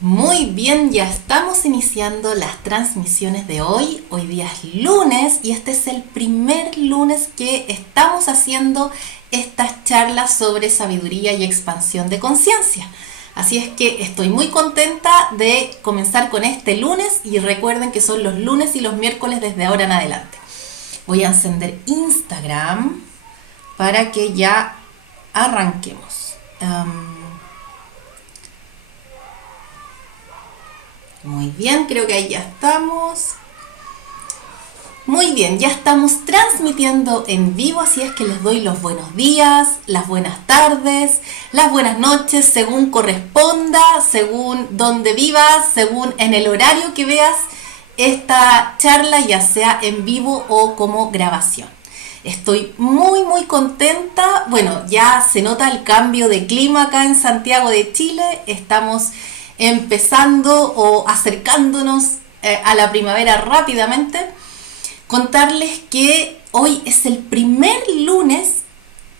Muy bien, ya estamos iniciando las transmisiones de hoy. Hoy día es lunes y este es el primer lunes que estamos haciendo estas charlas sobre sabiduría y expansión de conciencia. Así es que estoy muy contenta de comenzar con este lunes y recuerden que son los lunes y los miércoles desde ahora en adelante. Voy a encender Instagram para que ya arranquemos. Muy bien, creo que ahí ya estamos. Muy bien, ya estamos transmitiendo en vivo, así es que les doy los buenos días, las buenas tardes, las buenas noches, según corresponda, según donde vivas, según en el horario que veas esta charla, ya sea en vivo o como grabación. Estoy muy contenta. Bueno, ya se nota el cambio de clima acá en Santiago de Chile. Estamos empezando o acercándonos a la primavera rápidamente. Contarles que hoy es el primer lunes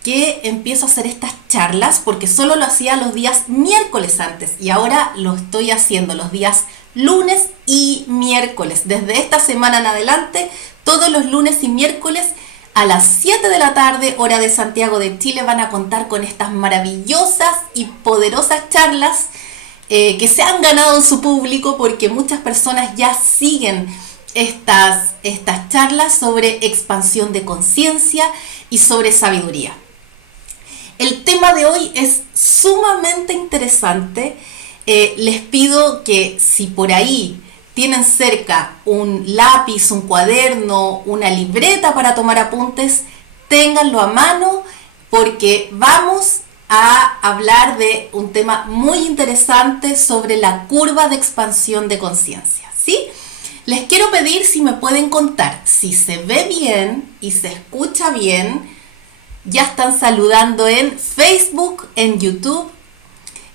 que empiezo a hacer estas charlas, porque solo lo hacía los días miércoles antes y ahora lo estoy haciendo los días lunes y miércoles. Desde esta semana en adelante, todos los lunes y miércoles a las 7 de la tarde, hora de Santiago de Chile, van a contar con estas maravillosas y poderosas charlas que se han ganado en su público, porque muchas personas ya siguen estas charlas sobre expansión de conciencia y sobre sabiduría. El tema de hoy es sumamente interesante. Les pido que si por ahí tienen cerca un lápiz, un cuaderno, una libreta para tomar apuntes, ténganlo a mano, porque vamos a hablar de un tema muy interesante sobre la curva de expansión de conciencia, ¿sí? Les quiero pedir si me pueden contar si se ve bien y se escucha bien. Ya están saludando en Facebook, en YouTube.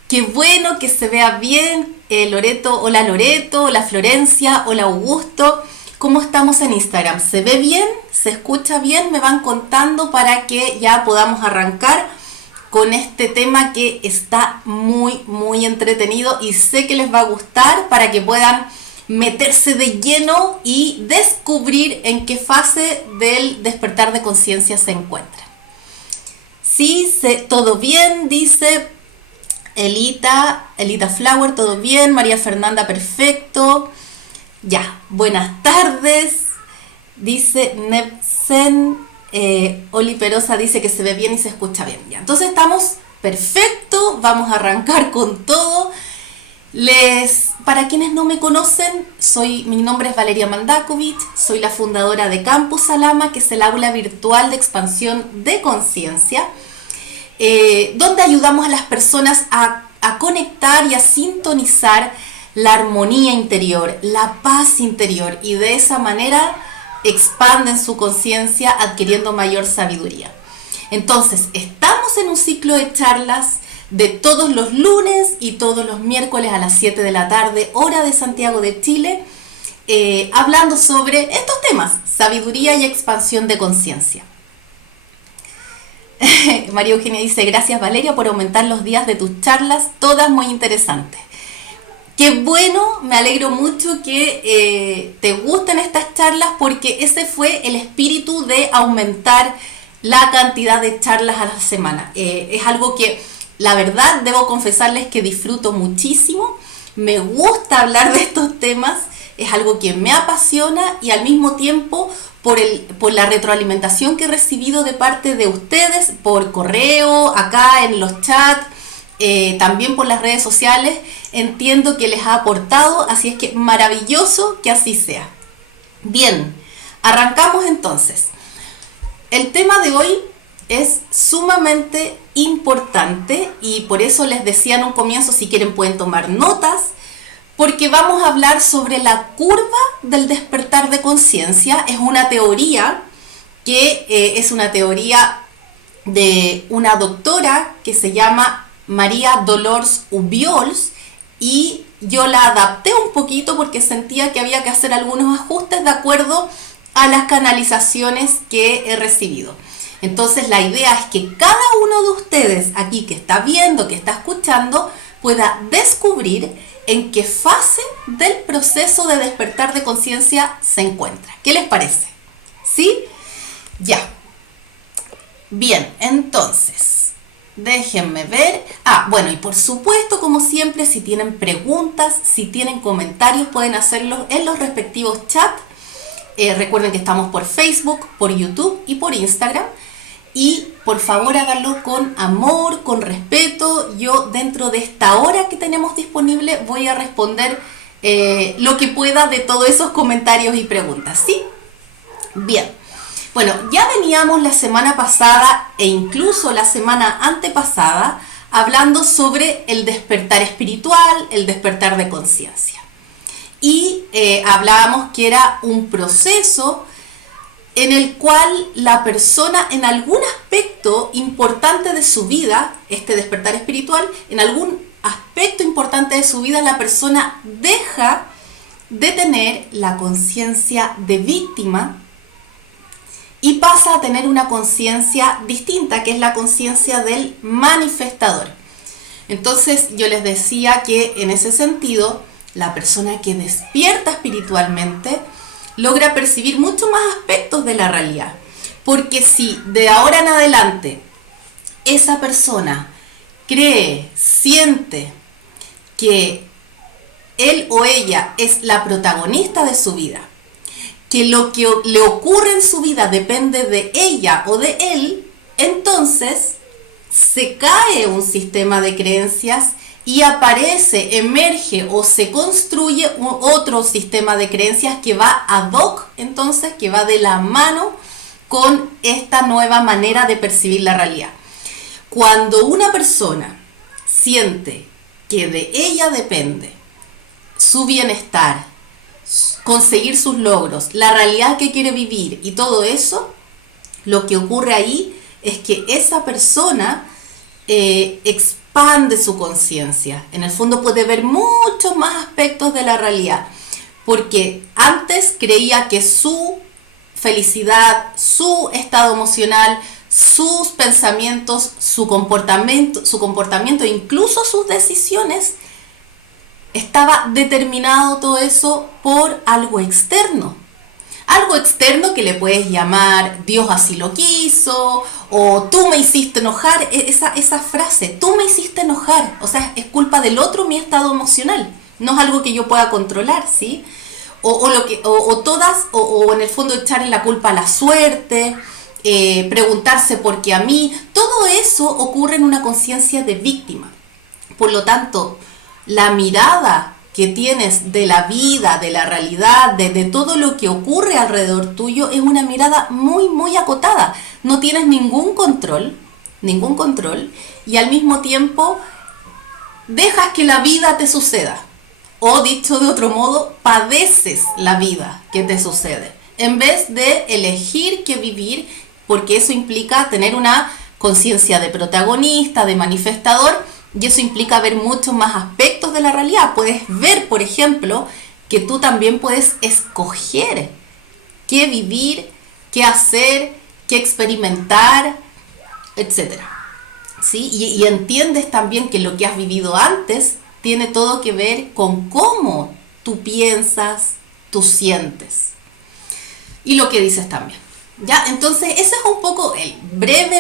Qué bueno que se vea bien. Loreto, hola Florencia, hola Augusto. ¿Cómo estamos en Instagram? ¿Se ve bien? ¿Se escucha bien? Me van contando para que ya podamos arrancar con este tema que está muy entretenido y sé que les va a gustar, para que puedan meterse de lleno y descubrir en qué fase del despertar de conciencia se encuentran. Sí, todo bien, dice Elita Flower, todo bien. María Fernanda, perfecto. Ya, buenas tardes, dice Nepsen. Oli Perosa dice que se ve bien y se escucha bien. Ya, entonces estamos perfecto, vamos a arrancar con todo. Para quienes no me conocen, mi nombre es Valeria Mandakovich, soy la fundadora de Campus Alama, que es el aula virtual de expansión de conciencia, donde ayudamos a las personas a conectar y a sintonizar la armonía interior, la paz interior, y de esa manera expanden su conciencia adquiriendo mayor sabiduría. Entonces, estamos en un ciclo de charlas de todos los lunes y todos los miércoles a las 7 de la tarde, hora de Santiago de Chile, hablando sobre estos temas, sabiduría y expansión de conciencia. María Eugenia dice, gracias Valeria por aumentar los días de tus charlas, todas muy interesantes. Qué bueno, me alegro mucho que te gusten estas charlas, porque ese fue el espíritu de aumentar la cantidad de charlas a la semana. Es algo que, la verdad, debo confesarles que disfruto muchísimo. Me gusta hablar de estos temas, es algo que me apasiona, y al mismo tiempo por la retroalimentación que he recibido de parte de ustedes, por correo, acá en los chats, también por las redes sociales, entiendo que les ha aportado, así es que maravilloso que así sea. Bien, arrancamos entonces. El tema de hoy es sumamente importante y por eso les decía en un comienzo, si quieren pueden tomar notas, porque vamos a hablar sobre la curva del despertar de conciencia. Es una teoría que es una teoría de una doctora que se llama María Dolors Ubiols, y yo la adapté un poquito porque sentía que había que hacer algunos ajustes de acuerdo a las canalizaciones que he recibido. Entonces la idea es que cada uno de ustedes aquí que está viendo, que está escuchando, pueda descubrir en qué fase del proceso de despertar de conciencia se encuentra. ¿Qué les parece? ¿Sí? Ya. Bien, entonces, déjenme ver. Bueno, y por supuesto, como siempre, si tienen preguntas, si tienen comentarios, pueden hacerlos en los respectivos chats. Recuerden que estamos por Facebook, por YouTube y por Instagram. Y por favor háganlo con amor, con respeto. Yo dentro de esta hora que tenemos disponible voy a responder lo que pueda de todos esos comentarios y preguntas, ¿sí? Bien. Bueno, ya veníamos la semana pasada e incluso la semana antepasada hablando sobre el despertar espiritual, el despertar de conciencia. Y hablábamos que era un proceso en el cual la persona en algún aspecto importante de su vida, este despertar espiritual, en algún aspecto importante de su vida la persona deja de tener la conciencia de víctima y pasa a tener una conciencia distinta, que es la conciencia del manifestador. Entonces yo les decía que en ese sentido, la persona que despierta espiritualmente logra percibir muchos más aspectos de la realidad. Porque si de ahora en adelante esa persona cree, siente que él o ella es la protagonista de su vida, que lo que le ocurre en su vida depende de ella o de él, entonces se cae un sistema de creencias y aparece, emerge o se construye otro sistema de creencias que va ad hoc, entonces, que va de la mano con esta nueva manera de percibir la realidad. Cuando una persona siente que de ella depende su bienestar, conseguir sus logros, la realidad que quiere vivir y todo eso, lo que ocurre ahí es que esa persona expande su conciencia. En el fondo puede ver muchos más aspectos de la realidad, porque antes creía que su felicidad, su estado emocional, sus pensamientos, su comportamiento, incluso sus decisiones, estaba determinado todo eso por algo externo. Algo externo que le puedes llamar Dios así lo quiso, o tú me hiciste enojar, esa frase, tú me hiciste enojar, o sea, es culpa del otro mi estado emocional, no es algo que yo pueda controlar, ¿sí? O en el fondo echarle la culpa a la suerte, preguntarse por qué a mí, todo eso ocurre en una conciencia de víctima. Por lo tanto, la mirada que tienes de la vida, de la realidad, de todo lo que ocurre alrededor tuyo es una mirada muy, muy acotada. No tienes ningún control, y al mismo tiempo dejas que la vida te suceda. O dicho de otro modo, padeces la vida que te sucede, en vez de elegir qué vivir, porque eso implica tener una conciencia de protagonista, de manifestador, y eso implica ver muchos más aspectos de la realidad. Puedes ver, por ejemplo, que tú también puedes escoger qué vivir, qué hacer, qué experimentar, etc. ¿Sí? Y entiendes también que lo que has vivido antes tiene todo que ver con cómo tú piensas, tú sientes y lo que dices también. ¿Ya? Entonces ese es un poco el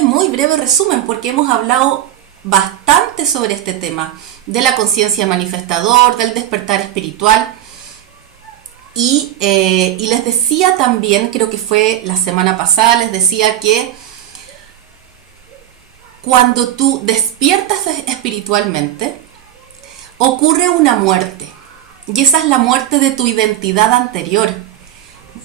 muy breve resumen, porque hemos hablado bastante sobre este tema de la conciencia manifestador, del despertar espiritual, y les decía también, creo que fue la semana pasada, les decía que cuando tú despiertas espiritualmente ocurre una muerte, y esa es la muerte de tu identidad anterior.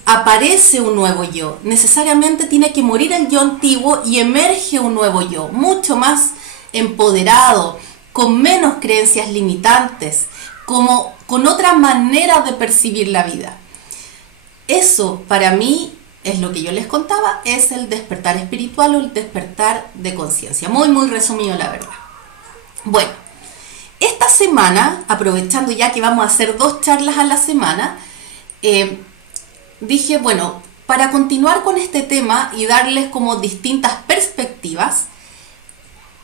Aparece un nuevo yo, necesariamente tiene que morir el yo antiguo y emerge un nuevo yo, mucho más empoderado, con menos creencias limitantes, con otra manera de percibir la vida. Eso para mí es lo que yo les contaba, es el despertar espiritual o el despertar de conciencia. Muy, muy resumido, la verdad. Bueno, esta semana, aprovechando ya que vamos a hacer 2 charlas a la semana, dije, bueno, para continuar con este tema y darles como distintas perspectivas,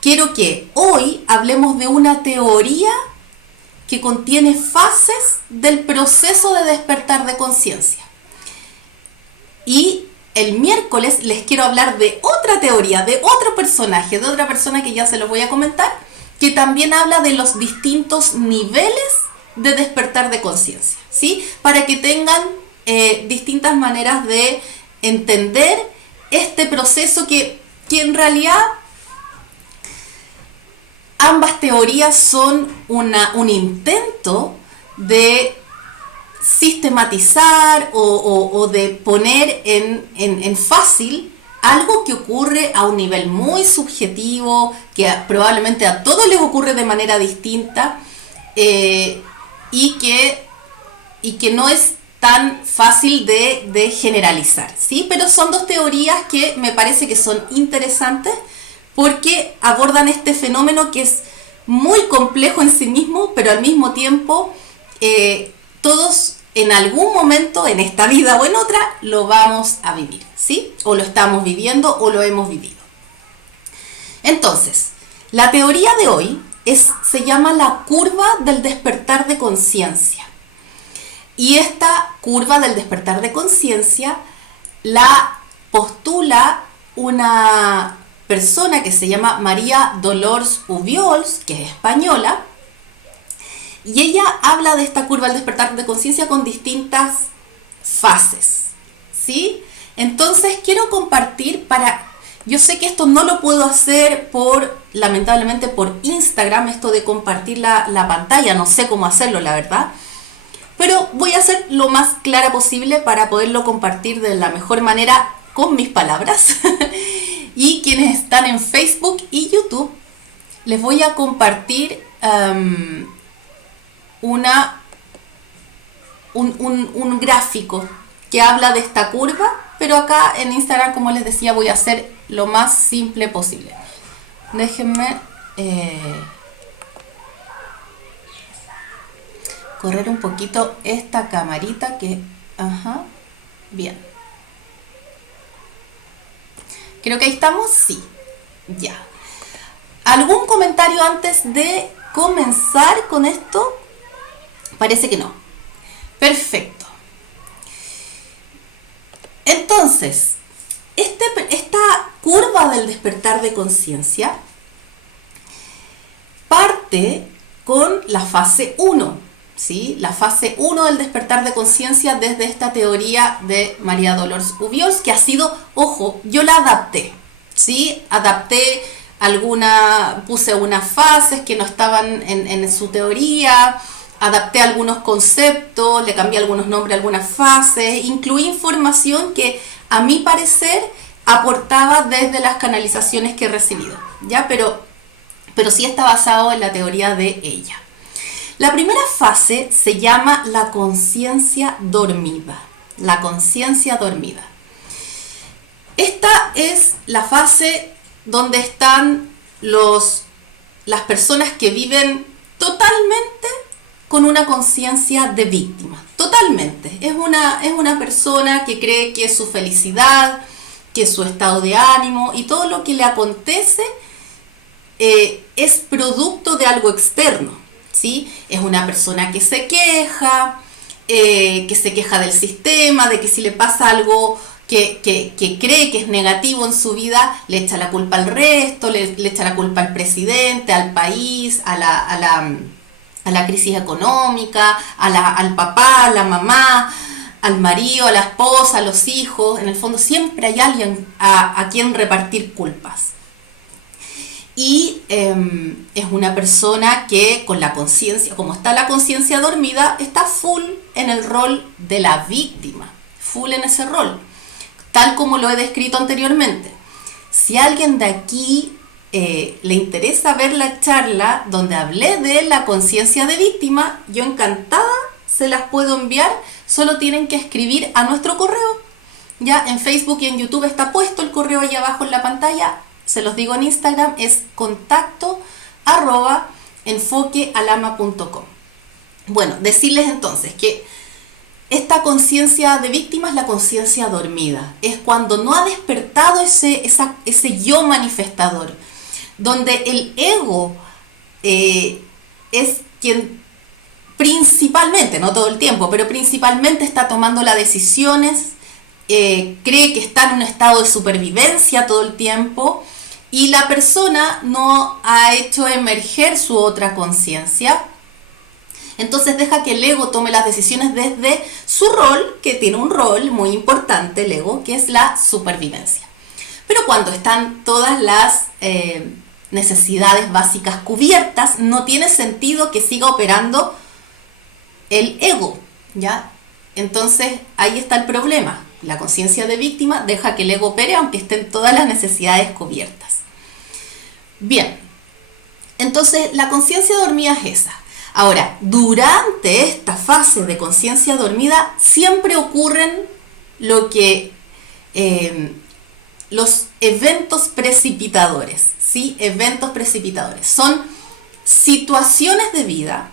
quiero que hoy hablemos de una teoría que contiene fases del proceso de despertar de conciencia. Y el miércoles les quiero hablar de otra teoría, de otro personaje, de otra persona que ya se los voy a comentar, que también habla de los distintos niveles de despertar de conciencia, ¿sí? Para que tengan distintas maneras de entender este proceso que en realidad ambas teorías son un intento de sistematizar o de poner en fácil algo que ocurre a un nivel muy subjetivo, que probablemente a todos les ocurre de manera distinta, y que no es tan fácil de generalizar, ¿sí? Pero son dos teorías que me parece que son interesantes porque abordan este fenómeno que es muy complejo en sí mismo, pero al mismo tiempo todos en algún momento, en esta vida o en otra, lo vamos a vivir, ¿sí? O lo estamos viviendo o lo hemos vivido. Entonces, la teoría de hoy se llama la curva del despertar de conciencia. Y esta curva del despertar de conciencia la postula una persona que se llama María Dolors Ubiols, que es española, y ella habla de esta curva del despertar de conciencia con distintas fases, ¿sí? Entonces quiero compartir yo sé que esto no lo puedo hacer lamentablemente por Instagram, esto de compartir la pantalla, no sé cómo hacerlo, la verdad, pero voy a hacer lo más clara posible para poderlo compartir de la mejor manera con mis palabras. Y quienes están en Facebook y YouTube, les voy a compartir un gráfico que habla de esta curva, pero acá en Instagram, como les decía, voy a hacer lo más simple posible. Déjenme correr un poquito esta camarita bien. Creo que ahí estamos, sí, ya. ¿Algún comentario antes de comenzar con esto? Parece que no. Perfecto. Entonces, esta curva del despertar de conciencia parte con la fase 1, ¿sí? La fase 1 del despertar de conciencia desde esta teoría de María Dolors Ubiols, que ha sido, ojo, yo la adapté, ¿sí? Puse unas fases que no estaban en su teoría, adapté algunos conceptos, le cambié algunos nombres a algunas fases, incluí información que a mi parecer aportaba desde las canalizaciones que he recibido, ¿ya? Pero sí está basado en la teoría de ella. La primera fase se llama la conciencia dormida. La conciencia dormida. Esta es la fase donde están las personas que viven totalmente con una conciencia de víctima. Totalmente. Es una persona que cree que su felicidad, que su estado de ánimo y todo lo que le acontece es producto de algo externo, ¿sí? Es una persona que se queja del sistema, de que si le pasa algo que cree que es negativo en su vida, le echa la culpa al resto, le echa la culpa al presidente, al país, a la crisis económica, al papá, a la mamá, al marido, a la esposa, a los hijos. En el fondo siempre hay alguien a quien repartir culpas. Y es una persona que con la conciencia, como está la conciencia dormida, está full en el rol de la víctima, full en ese rol, tal como lo he descrito anteriormente. Si a alguien de aquí le interesa ver la charla donde hablé de la conciencia de víctima, yo encantada se las puedo enviar, solo tienen que escribir a nuestro correo. Ya en Facebook y en YouTube está puesto el correo ahí abajo en la pantalla. Se los digo en Instagram, es contacto@enfoquealama.com. Bueno, decirles entonces que esta conciencia de víctima es la conciencia dormida. Es cuando no ha despertado ese yo manifestador. donde el ego es quien principalmente, no todo el tiempo, pero principalmente está tomando las decisiones, cree que está en un estado de supervivencia todo el tiempo y la persona no ha hecho emerger su otra conciencia. Entonces deja que el ego tome las decisiones desde su rol, que tiene un rol muy importante el ego, que es la supervivencia. Pero cuando están todas las necesidades básicas cubiertas, no tiene sentido que siga operando el ego, ¿ya? Entonces ahí está el problema. La conciencia de víctima deja que el ego opere aunque estén todas las necesidades cubiertas. Bien, entonces la conciencia dormida es esa. Ahora, durante esta fase de conciencia dormida siempre ocurren los eventos precipitadores, ¿sí? Eventos precipitadores. Son situaciones de vida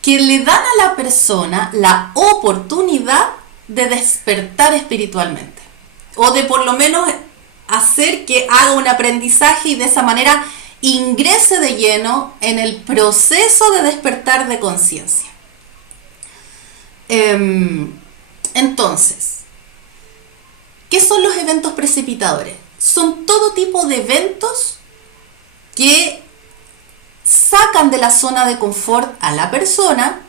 que le dan a la persona la oportunidad de despertar espiritualmente. O de por lo menos hacer que haga un aprendizaje y de esa manera ingrese de lleno en el proceso de despertar de conciencia. Entonces, ¿qué son los eventos precipitadores? Son todo tipo de eventos que sacan de la zona de confort a la persona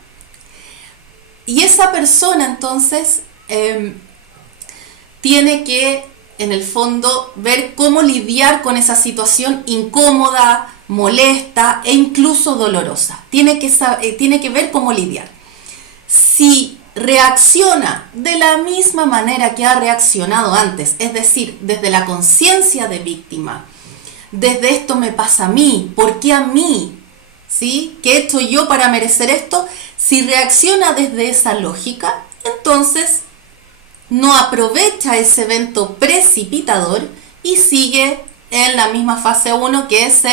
y esa persona entonces tiene que, en el fondo, ver cómo lidiar con esa situación incómoda, molesta e incluso dolorosa. Tiene que ver cómo lidiar. Si reacciona de la misma manera que ha reaccionado antes, es decir, desde la conciencia de víctima, desde esto me pasa a mí, ¿por qué a mí? ¿Sí? ¿Qué he hecho yo para merecer esto? Si reacciona desde esa lógica, entonces no aprovecha ese evento precipitador y sigue en la misma fase 1 que es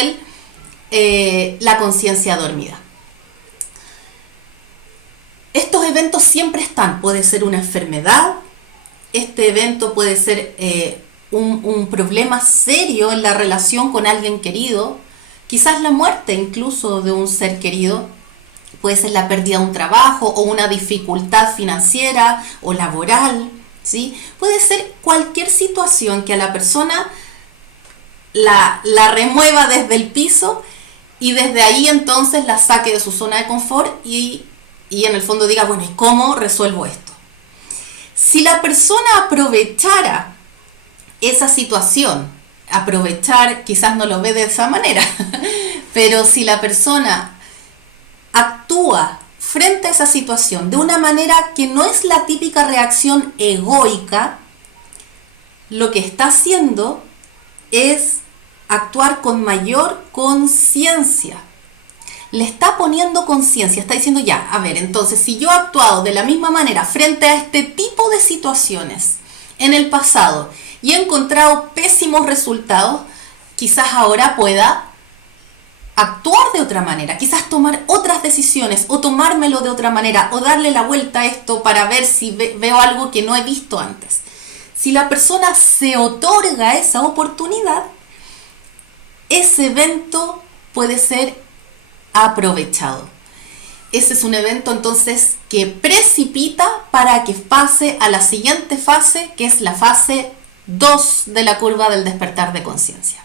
la conciencia dormida. Estos eventos siempre están, puede ser una enfermedad, este evento puede ser un problema serio en la relación con alguien querido, quizás la muerte incluso de un ser querido, puede ser la pérdida de un trabajo o una dificultad financiera o laboral, ¿sí? Puede ser cualquier situación que a la persona la remueva desde el piso y desde ahí entonces la saque de su zona de confort y en el fondo diga, bueno, ¿y cómo resuelvo esto? Si la persona aprovechara esa situación, quizás no lo ve de esa manera, pero si la persona actúa frente a esa situación de una manera que no es la típica reacción egoica, lo que está haciendo es actuar con mayor conciencia. Le está poniendo conciencia, está diciendo ya, a ver, entonces si yo he actuado de la misma manera frente a este tipo de situaciones en el pasado y he encontrado pésimos resultados, quizás ahora pueda actuar de otra manera, quizás tomar otras decisiones o tomármelo de otra manera o darle la vuelta a esto para ver si veo algo que no he visto antes. Si la persona se otorga esa oportunidad, ese evento puede ser aprovechado. Ese es un evento entonces que precipita para que pase a la siguiente fase, que es la fase 2 de la curva del despertar de conciencia.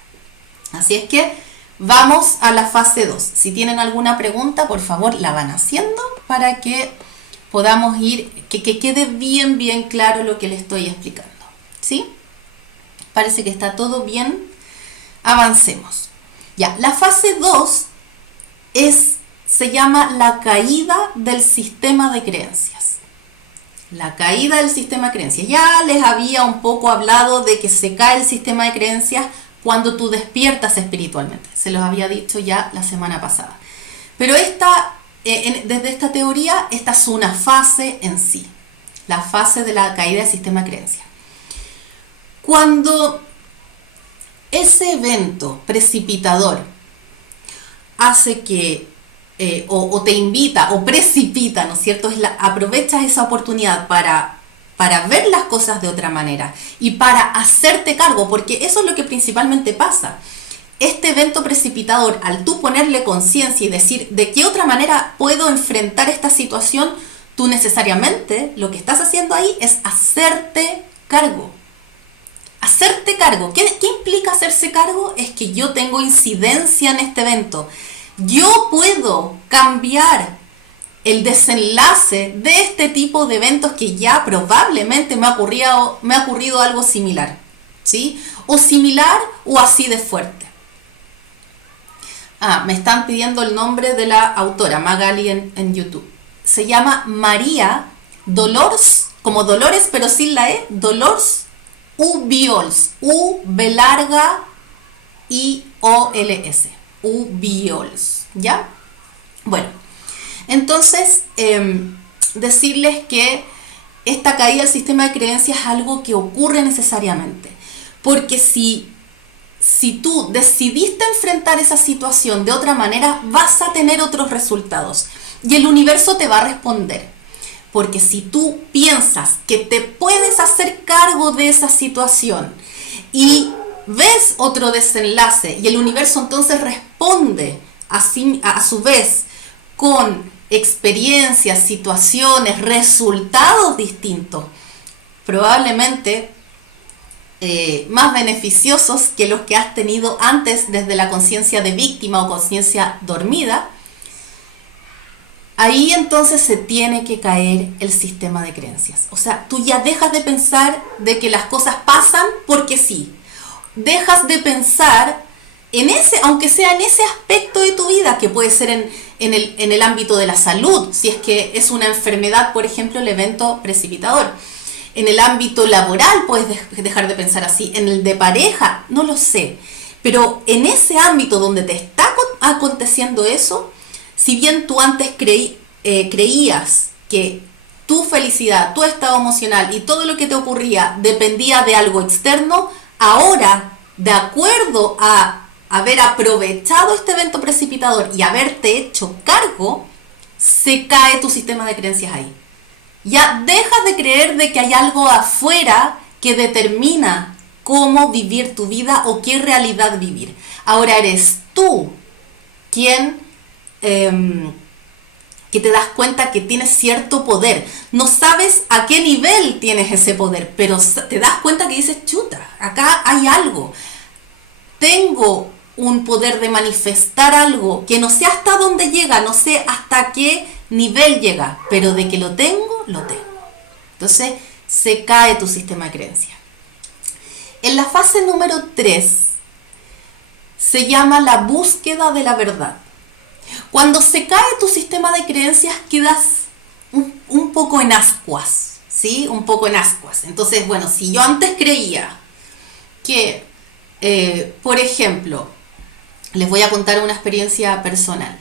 Así es que vamos a la fase 2. Si tienen alguna pregunta, por favor la van haciendo para que podamos ir, que quede bien claro lo que les estoy explicando. ¿Sí? Parece que está todo bien. Avancemos. Ya, la fase 2 se llama la caída del sistema de creencias. La caída del sistema de creencias. Ya les había un poco hablado de que se cae el sistema de creencias cuando tú despiertas espiritualmente. Se los había dicho ya la semana pasada. Pero desde esta teoría, esta es una fase en sí. La fase de la caída del sistema de creencias. Cuando ese evento precipitador hace que, o te invita, o precipita, ¿no es cierto? Aprovechas esa oportunidad para ver las cosas de otra manera y para hacerte cargo, porque eso es lo que principalmente pasa. este evento precipitador, al tú ponerle conciencia y decir de qué otra manera puedo enfrentar esta situación, tú necesariamente lo que estás haciendo ahí es hacerte cargo. Hacerte cargo. ¿Qué implica hacerse cargo? Es que yo tengo incidencia en este evento. Yo puedo cambiar el desenlace de este tipo de eventos que ya probablemente me ha ocurrido algo similar, ¿sí? O similar o así de fuerte. Me están pidiendo el nombre de la autora, Magali, en YouTube. Se llama María Dolors, como Dolores pero sin la E, Dolors Ubiols, U-B larga I-O-L-S, Ubiols, ¿ya? Bueno, entonces decirles que esta caída del sistema de creencias es algo que ocurre necesariamente, porque si tú decidiste enfrentar esa situación de otra manera, vas a tener otros resultados y el universo te va a responder. Porque si tú piensas que te puedes hacer cargo de esa situación y ves otro desenlace y el universo entonces responde a su vez con experiencias, situaciones, resultados distintos, probablemente más beneficiosos que los que has tenido antes desde la conciencia de víctima o conciencia dormida, ahí entonces se tiene que caer el sistema de creencias. O sea, tú ya dejas de pensar de que las cosas pasan porque sí. Dejas de pensar en ese, aunque sea en ese aspecto de tu vida, que puede ser en el ámbito de la salud, si es que es una enfermedad, por ejemplo, el evento precipitador. En el ámbito laboral puedes dejar de pensar así, en el de pareja, no lo sé. Pero en ese ámbito donde te está aconteciendo eso, si bien tú antes creías que tu felicidad, tu estado emocional y todo lo que te ocurría dependía de algo externo, ahora, de acuerdo a haber aprovechado este evento precipitador y haberte hecho cargo, se cae tu sistema de creencias ahí. Ya dejas de creer de que hay algo afuera que determina cómo vivir tu vida o qué realidad vivir. Ahora eres tú quien que te das cuenta que tienes cierto poder. No sabes a qué nivel tienes ese poder, pero te das cuenta que dices, chuta, acá hay algo. Tengo un poder de manifestar algo que no sé hasta dónde llega, no sé hasta qué nivel llega, pero de que lo tengo, lo tengo. Entonces se cae tu sistema de creencias. En la fase número 3 se llama la búsqueda de la verdad. Cuando se cae tu sistema de creencias quedas un poco en ascuas, ¿sí? Un poco en ascuas. Entonces, bueno, si yo antes creía que, por ejemplo, les voy a contar una experiencia personal.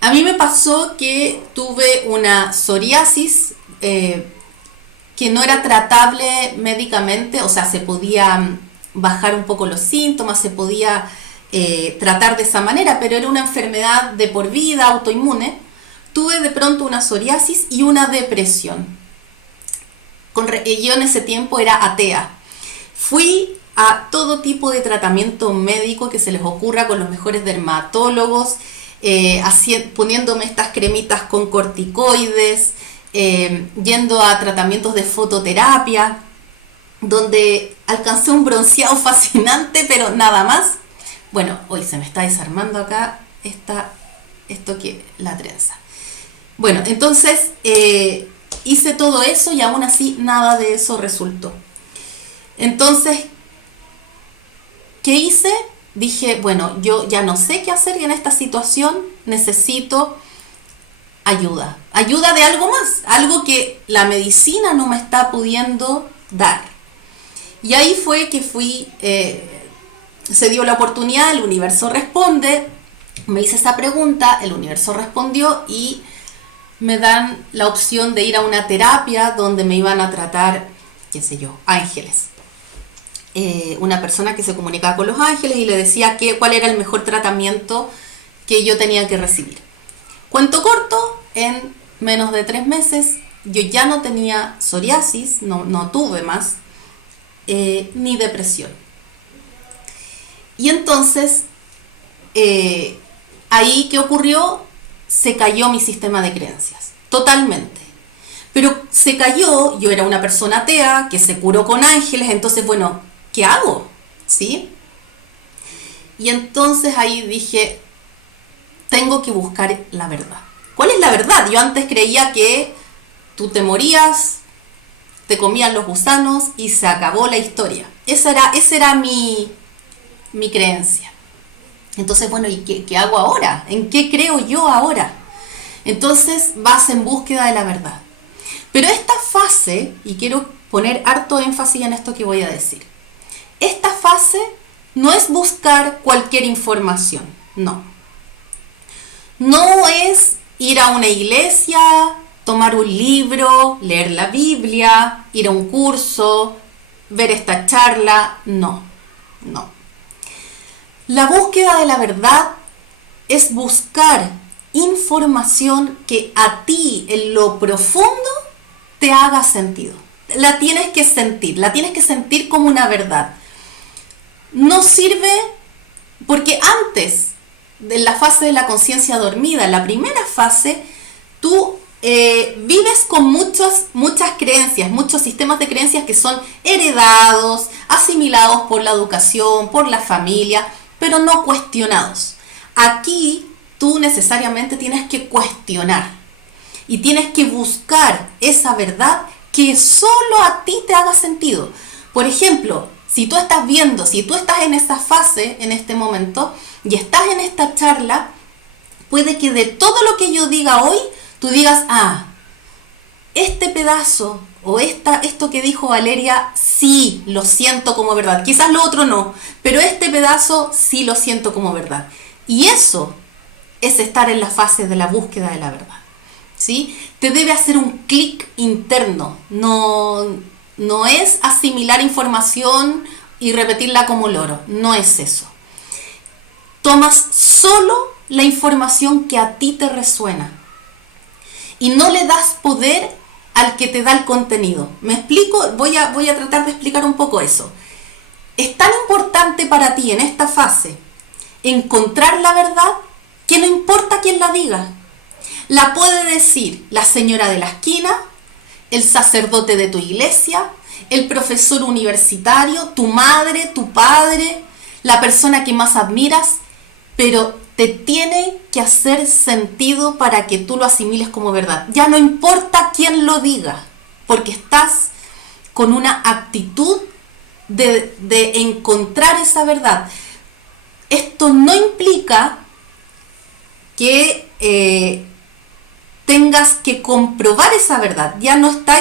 A mí me pasó que tuve una psoriasis que no era tratable médicamente, o sea, se podía bajar un poco los síntomas, se podía tratar de esa manera, pero era una enfermedad de por vida, autoinmune. Tuve de pronto una psoriasis y una depresión. Yo en ese tiempo era atea. Fui a todo tipo de tratamiento médico que se les ocurra con los mejores dermatólogos, poniéndome estas cremitas con corticoides, yendo a tratamientos de fototerapia, donde alcancé un bronceado fascinante, pero nada más. Bueno, hoy se me está desarmando acá esto que la trenza. Bueno, entonces hice todo eso y aún así nada de eso resultó. Entonces, ¿qué hice? Dije, bueno, yo ya no sé qué hacer en esta situación, necesito ayuda. Ayuda de algo más, algo que la medicina no me está pudiendo dar. Y ahí fue que se dio la oportunidad, el universo responde, me hice esa pregunta, el universo respondió y me dan la opción de ir a una terapia donde me iban a tratar, qué sé yo, ángeles. Una persona que se comunicaba con los ángeles y le decía cuál era el mejor tratamiento que yo tenía que recibir. Cuento corto, en menos de 3 meses yo ya no tenía psoriasis, no tuve más, ni depresión. Y entonces, ahí, ¿qué ocurrió? Se cayó mi sistema de creencias, totalmente. Pero se cayó, yo era una persona atea que se curó con ángeles, entonces, bueno, ¿qué hago? ¿Sí? Y entonces ahí dije, tengo que buscar la verdad. ¿Cuál es la verdad? Yo antes creía que tú te morías, te comían los gusanos y se acabó la historia. Esa era mi creencia. Entonces, bueno, ¿y qué hago ahora? ¿En qué creo yo ahora? Entonces vas en búsqueda de la verdad. Pero esta fase, y quiero poner harto énfasis en esto que voy a decir, esta fase no es buscar cualquier información, no. No es ir a una iglesia, tomar un libro, leer la Biblia, ir a un curso, ver esta charla, no. La búsqueda de la verdad es buscar información que a ti en lo profundo te haga sentido. La tienes que sentir como una verdad. No sirve porque antes de la fase de la conciencia dormida, en la primera fase, tú vives con muchas creencias, muchos sistemas de creencias que son heredados, asimilados por la educación, por la familia, pero no cuestionados. Aquí tú necesariamente tienes que cuestionar y tienes que buscar esa verdad que solo a ti te haga sentido. Por ejemplo, si tú estás en esa fase en este momento y estás en esta charla, puede que de todo lo que yo diga hoy, tú digas, este pedazo o esto que dijo Valeria, sí lo siento como verdad. Quizás lo otro no, pero este pedazo sí lo siento como verdad. Y eso es estar en la fase de la búsqueda de la verdad. ¿Sí? Te debe hacer un clic interno. No es asimilar información y repetirla como loro. No es eso. Tomas solo la información que a ti te resuena. Y no le das poder al que te da el contenido. ¿Me explico? Voy a tratar de explicar un poco eso. Es tan importante para ti en esta fase encontrar la verdad que no importa quién la diga. La puede decir la señora de la esquina, el sacerdote de tu iglesia, el profesor universitario, tu madre, tu padre, la persona que más admiras, pero te tiene que hacer sentido para que tú lo asimiles como verdad. Ya no importa quién lo diga, porque estás con una actitud de encontrar esa verdad. Esto no implica que tengas que comprobar esa verdad. Ya no está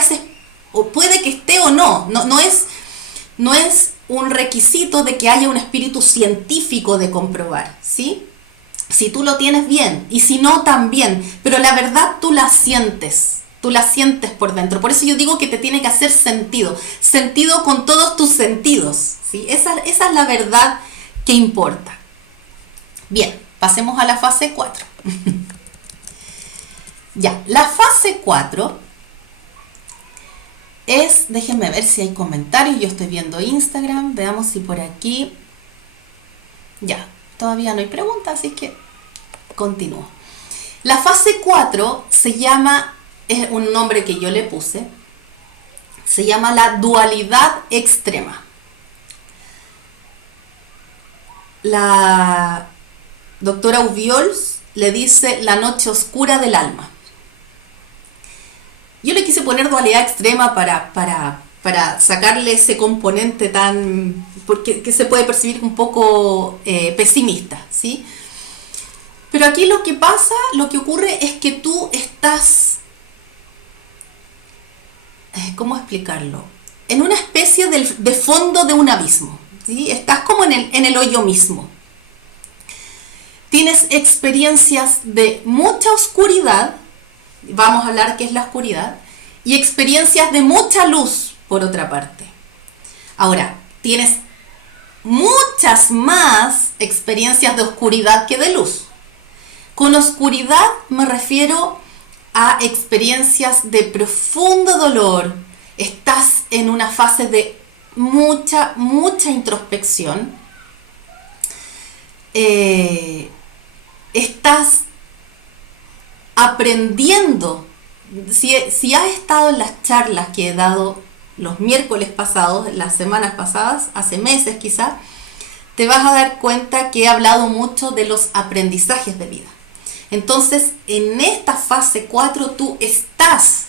o puede que esté o no. No es un requisito de que haya un espíritu científico de comprobar, ¿sí? Si tú lo tienes bien, y si no también, pero la verdad tú la sientes por dentro. Por eso yo digo que te tiene que hacer sentido con todos tus sentidos, ¿sí? Esa es la verdad que importa. Bien, pasemos a la fase 4. Ya, la fase 4 es, déjenme ver si hay comentarios, yo estoy viendo Instagram, veamos si por aquí, ya, todavía no hay preguntas, así que continúo. La fase 4 se llama, es un nombre que yo le puse, se llama la dualidad extrema. La doctora Ubiols le dice la noche oscura del alma. Yo le quise poner dualidad extrema para sacarle ese componente porque que se puede percibir un poco pesimista, ¿sí? Pero aquí lo que ocurre es que tú estás, ¿cómo explicarlo? En una especie de fondo de un abismo, ¿sí? Estás como en el hoyo mismo. Tienes experiencias de mucha oscuridad, vamos a hablar qué es la oscuridad, y experiencias de mucha luz, por otra parte. Ahora, tienes muchas más experiencias de oscuridad que de luz. Con oscuridad me refiero a experiencias de profundo dolor. Estás en una fase de mucha introspección. estás aprendiendo. Si has estado en las charlas que he dado los miércoles pasados, las semanas pasadas, hace meses quizás, te vas a dar cuenta que he hablado mucho de los aprendizajes de vida. Entonces, en esta fase 4 tú estás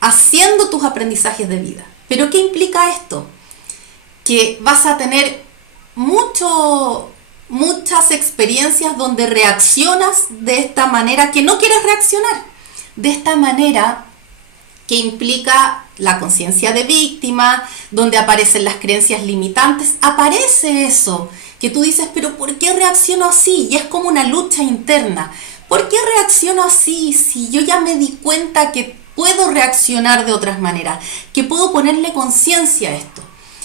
haciendo tus aprendizajes de vida. ¿Pero qué implica esto? Que vas a tener muchas experiencias donde reaccionas de esta manera que no quieres reaccionar. De esta manera que implica la conciencia de víctima, donde aparecen las creencias limitantes. Aparece eso, que tú dices, pero ¿por qué reacciono así? Y es como una lucha interna. ¿Por qué reacciono así si yo ya me di cuenta que puedo reaccionar de otras maneras, que puedo ponerle conciencia a esto?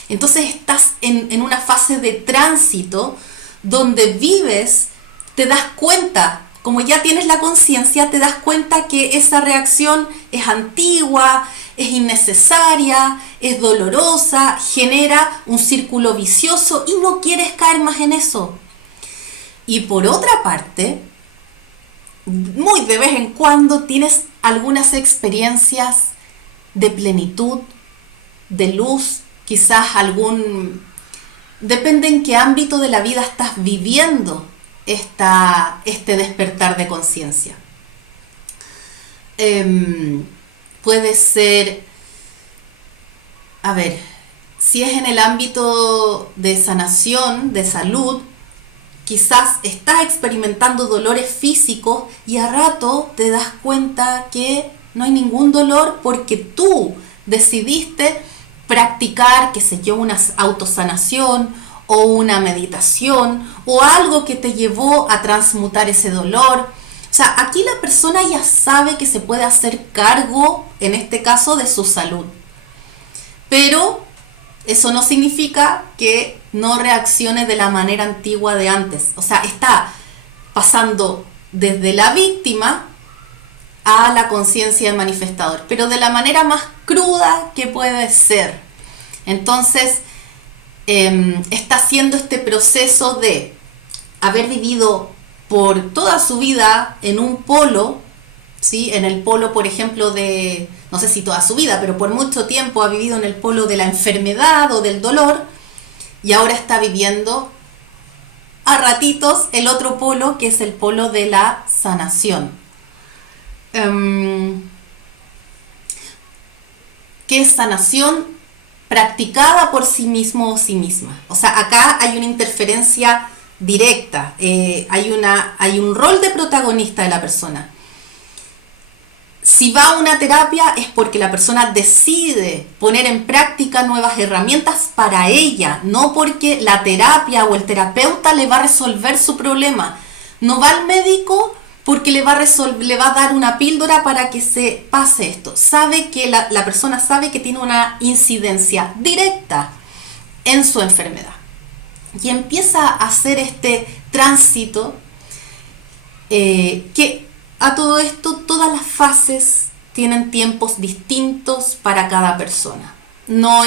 Entonces estás en una fase de tránsito donde vives, te das cuenta, como ya tienes la conciencia, te das cuenta que esa reacción es antigua, es innecesaria, es dolorosa, genera un círculo vicioso y no quieres caer más en eso. Y por otra parte, muy de vez en cuando tienes algunas experiencias de plenitud, de luz, quizás depende en qué ámbito de la vida estás viviendo este despertar de conciencia. Puede ser, si es en el ámbito de sanación, de salud, quizás estás experimentando dolores físicos y a rato te das cuenta que no hay ningún dolor porque tú decidiste practicar, qué sé yo, una autosanación o una meditación o algo que te llevó a transmutar ese dolor. O sea, aquí la persona ya sabe que se puede hacer cargo, en este caso, de su salud. Pero eso no significa que no reaccione de la manera antigua de antes. O sea, está pasando desde la víctima a la conciencia del manifestador, pero de la manera más cruda que puede ser. Entonces, está haciendo este proceso de haber vivido por toda su vida en un polo, ¿sí? En el polo, por ejemplo, no sé si toda su vida, pero por mucho tiempo ha vivido en el polo de la enfermedad o del dolor, y ahora está viviendo a ratitos el otro polo, que es el polo de la sanación. Que es sanación practicada por sí mismo o sí misma. O sea, acá hay una interferencia directa, hay un rol de protagonista de la persona. Si va a una terapia es porque la persona decide poner en práctica nuevas herramientas para ella, no porque la terapia o el terapeuta le va a resolver su problema. No va al médico porque le va a dar una píldora para que se pase esto. Sabe que la persona sabe que tiene una incidencia directa en su enfermedad. Y empieza a hacer este tránsito que a todo esto, todas las fases tienen tiempos distintos para cada persona. No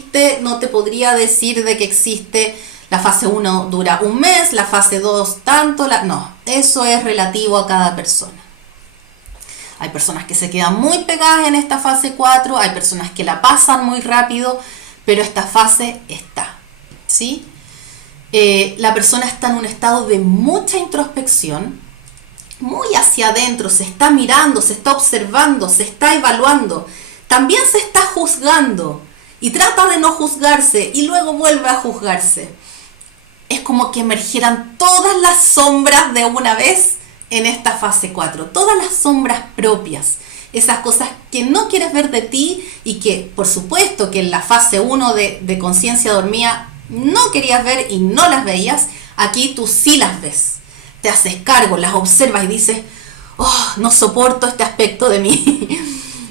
te podría decir de que existe la fase 1 dura un mes, la fase 2 tanto, no, eso es relativo a cada persona. Hay personas que se quedan muy pegadas en esta fase 4, hay personas que la pasan muy rápido, pero esta fase está, ¿sí? La persona está en un estado de mucha introspección, muy hacia adentro, se está mirando, se está observando, se está evaluando, también se está juzgando y trata de no juzgarse y luego vuelve a juzgarse. Es como que emergieran todas las sombras de una vez en esta fase 4, todas las sombras propias, esas cosas que no quieres ver de ti y que por supuesto que en la fase 1 de conciencia dormida no querías ver y no las veías, aquí tú sí las ves, te haces cargo, las observas y dices, oh, no soporto este aspecto de mí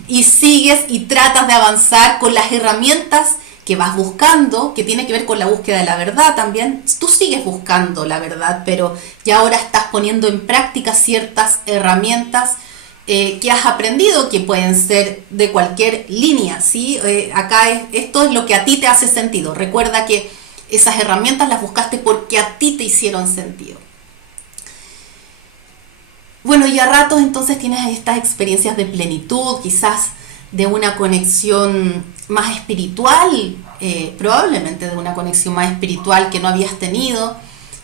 y sigues y tratas de avanzar con las herramientas que vas buscando, que tiene que ver con la búsqueda de la verdad también. Tú sigues buscando la verdad, pero ya ahora estás poniendo en práctica ciertas herramientas que has aprendido, que pueden ser de cualquier línea, ¿sí? Esto es lo que a ti te hace sentido. Recuerda que Esas herramientas las buscaste porque a ti te hicieron sentido. Bueno, y a ratos entonces tienes estas experiencias de plenitud, quizás de una conexión más espiritual, probablemente de una conexión más espiritual que no habías tenido.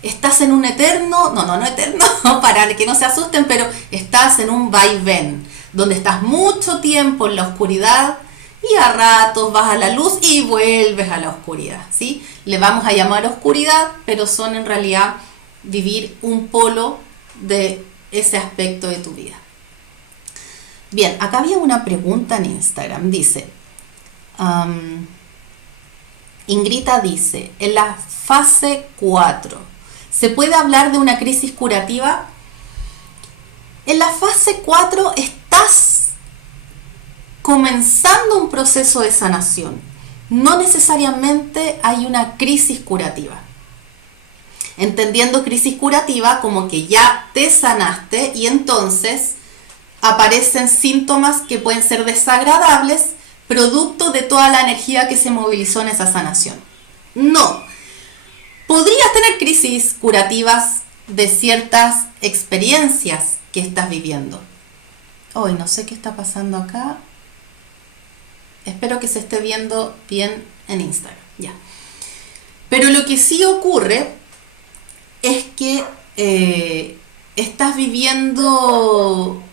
Estás en un eterno, no eterno, para que no se asusten, pero estás en un vaivén, donde estás mucho tiempo en la oscuridad y a ratos vas a la luz y vuelves a la oscuridad, ¿sí? Le vamos a llamar oscuridad, pero son en realidad vivir un polo de ese aspecto de tu vida. Bien, acá había una pregunta en Instagram, dice, Ingrita dice, en la fase 4, ¿se puede hablar de una crisis curativa? En la fase 4 estás comenzando un proceso de sanación. No necesariamente hay una crisis curativa. Entendiendo crisis curativa como que ya te sanaste y entonces aparecen síntomas que pueden ser desagradables, producto de toda la energía que se movilizó en esa sanación. No. Podrías tener crisis curativas de ciertas experiencias que estás viviendo. Hoy no sé qué está pasando acá. Espero que se esté viendo bien en Instagram. Ya. Pero lo que sí ocurre es que estás viviendo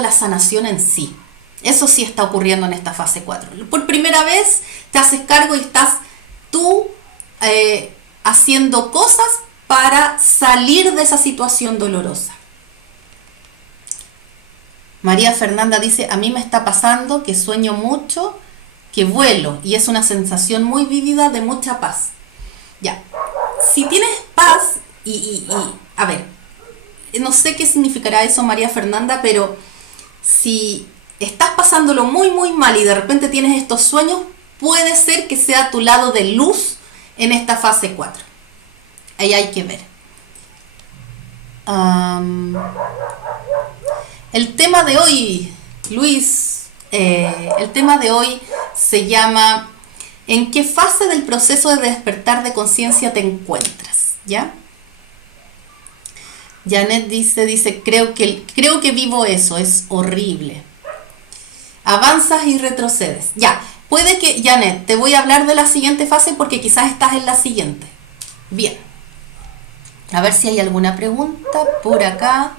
la sanación en sí. Eso sí está ocurriendo en esta fase 4. Por primera vez te haces cargo y estás tú haciendo cosas para salir de esa situación dolorosa. María Fernanda dice, a mí me está pasando que sueño mucho, que vuelo y es una sensación muy vívida de mucha paz. Ya, si tienes paz a ver, no sé qué significará eso, María Fernanda, pero si estás pasándolo muy muy mal y de repente tienes estos sueños, puede ser que sea tu lado de luz en esta fase 4. Ahí hay que ver. El tema de hoy, Luis, el tema de hoy se llama ¿en qué fase del proceso de despertar de conciencia te encuentras? ¿Ya? Janet dice, creo que vivo eso, es horrible. Avanzas y retrocedes. Ya, puede que, Janet, te voy a hablar de la siguiente fase porque quizás estás en la siguiente. Bien. A ver si hay alguna pregunta por acá.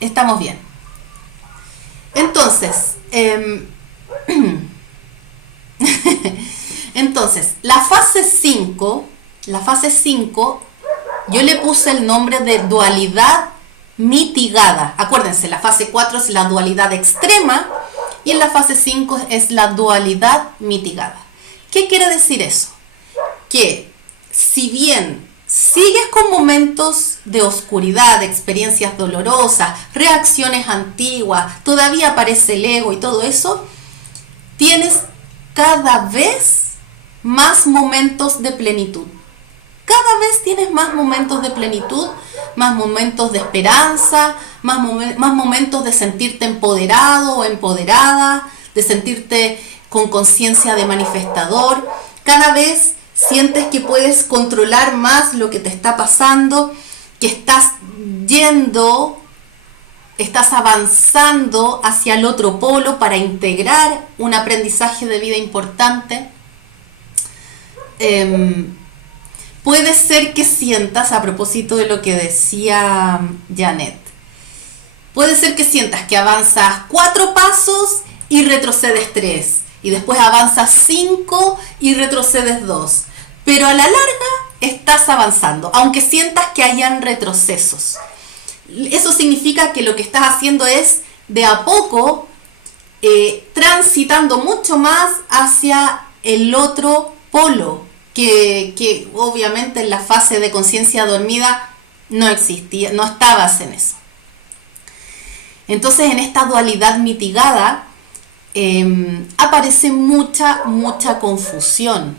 Estamos bien. Entonces, la fase 5, yo le puse el nombre de dualidad mitigada. Acuérdense, la fase 4 es la dualidad extrema y en la fase 5 es la dualidad mitigada. ¿Qué quiere decir eso? Que si bien sigues con momentos de oscuridad, de experiencias dolorosas, reacciones antiguas, todavía aparece el ego y todo eso, tienes cada vez más momentos de plenitud. Cada vez tienes más momentos de plenitud, más momentos de esperanza, más momentos de sentirte empoderado o empoderada, de sentirte con conciencia de manifestador. Cada vez sientes que puedes controlar más lo que te está pasando, que estás avanzando hacia el otro polo para integrar un aprendizaje de vida importante. Puede ser que sientas, a propósito de lo que decía Janet, puede ser que sientas que avanzas 4 pasos y retrocedes 3, y después avanzas 5 y retrocedes 2, pero a la larga estás avanzando, aunque sientas que hayan retrocesos. Eso significa que lo que estás haciendo es de a poco transitando mucho más hacia el otro polo, que obviamente en la fase de conciencia dormida no existía, no estabas en eso. Entonces en esta dualidad mitigada aparece mucha confusión,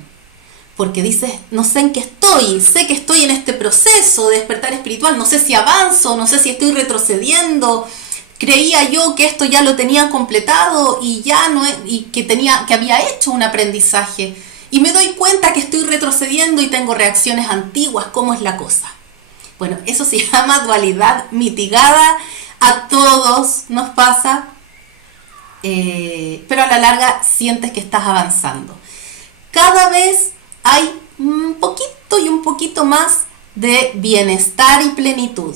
porque dices, no sé en qué estoy, sé que estoy en este proceso de despertar espiritual, no sé si avanzo, no sé si estoy retrocediendo, creía yo que esto ya lo tenía completado y ya no y que había hecho un aprendizaje y me doy cuenta que estoy retrocediendo y tengo reacciones antiguas. ¿Cómo es la cosa? Bueno, eso se llama dualidad mitigada. A todos nos pasa, pero a la larga sientes que estás avanzando. Cada vez hay un poquito y un poquito más de bienestar y plenitud,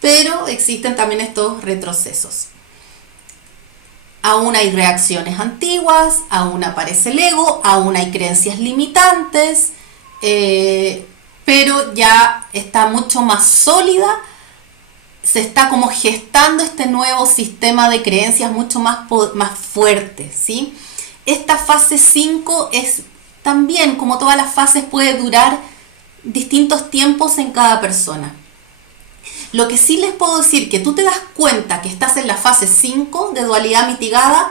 pero existen también estos retrocesos. Aún hay reacciones antiguas, aún aparece el ego, aún hay creencias limitantes, pero ya está mucho más sólida, se está como gestando este nuevo sistema de creencias mucho más fuerte, ¿sí? Esta fase 5 es también, como todas las fases, puede durar distintos tiempos en cada persona. Lo que sí les puedo decir que tú te das cuenta que estás en la fase 5 de dualidad mitigada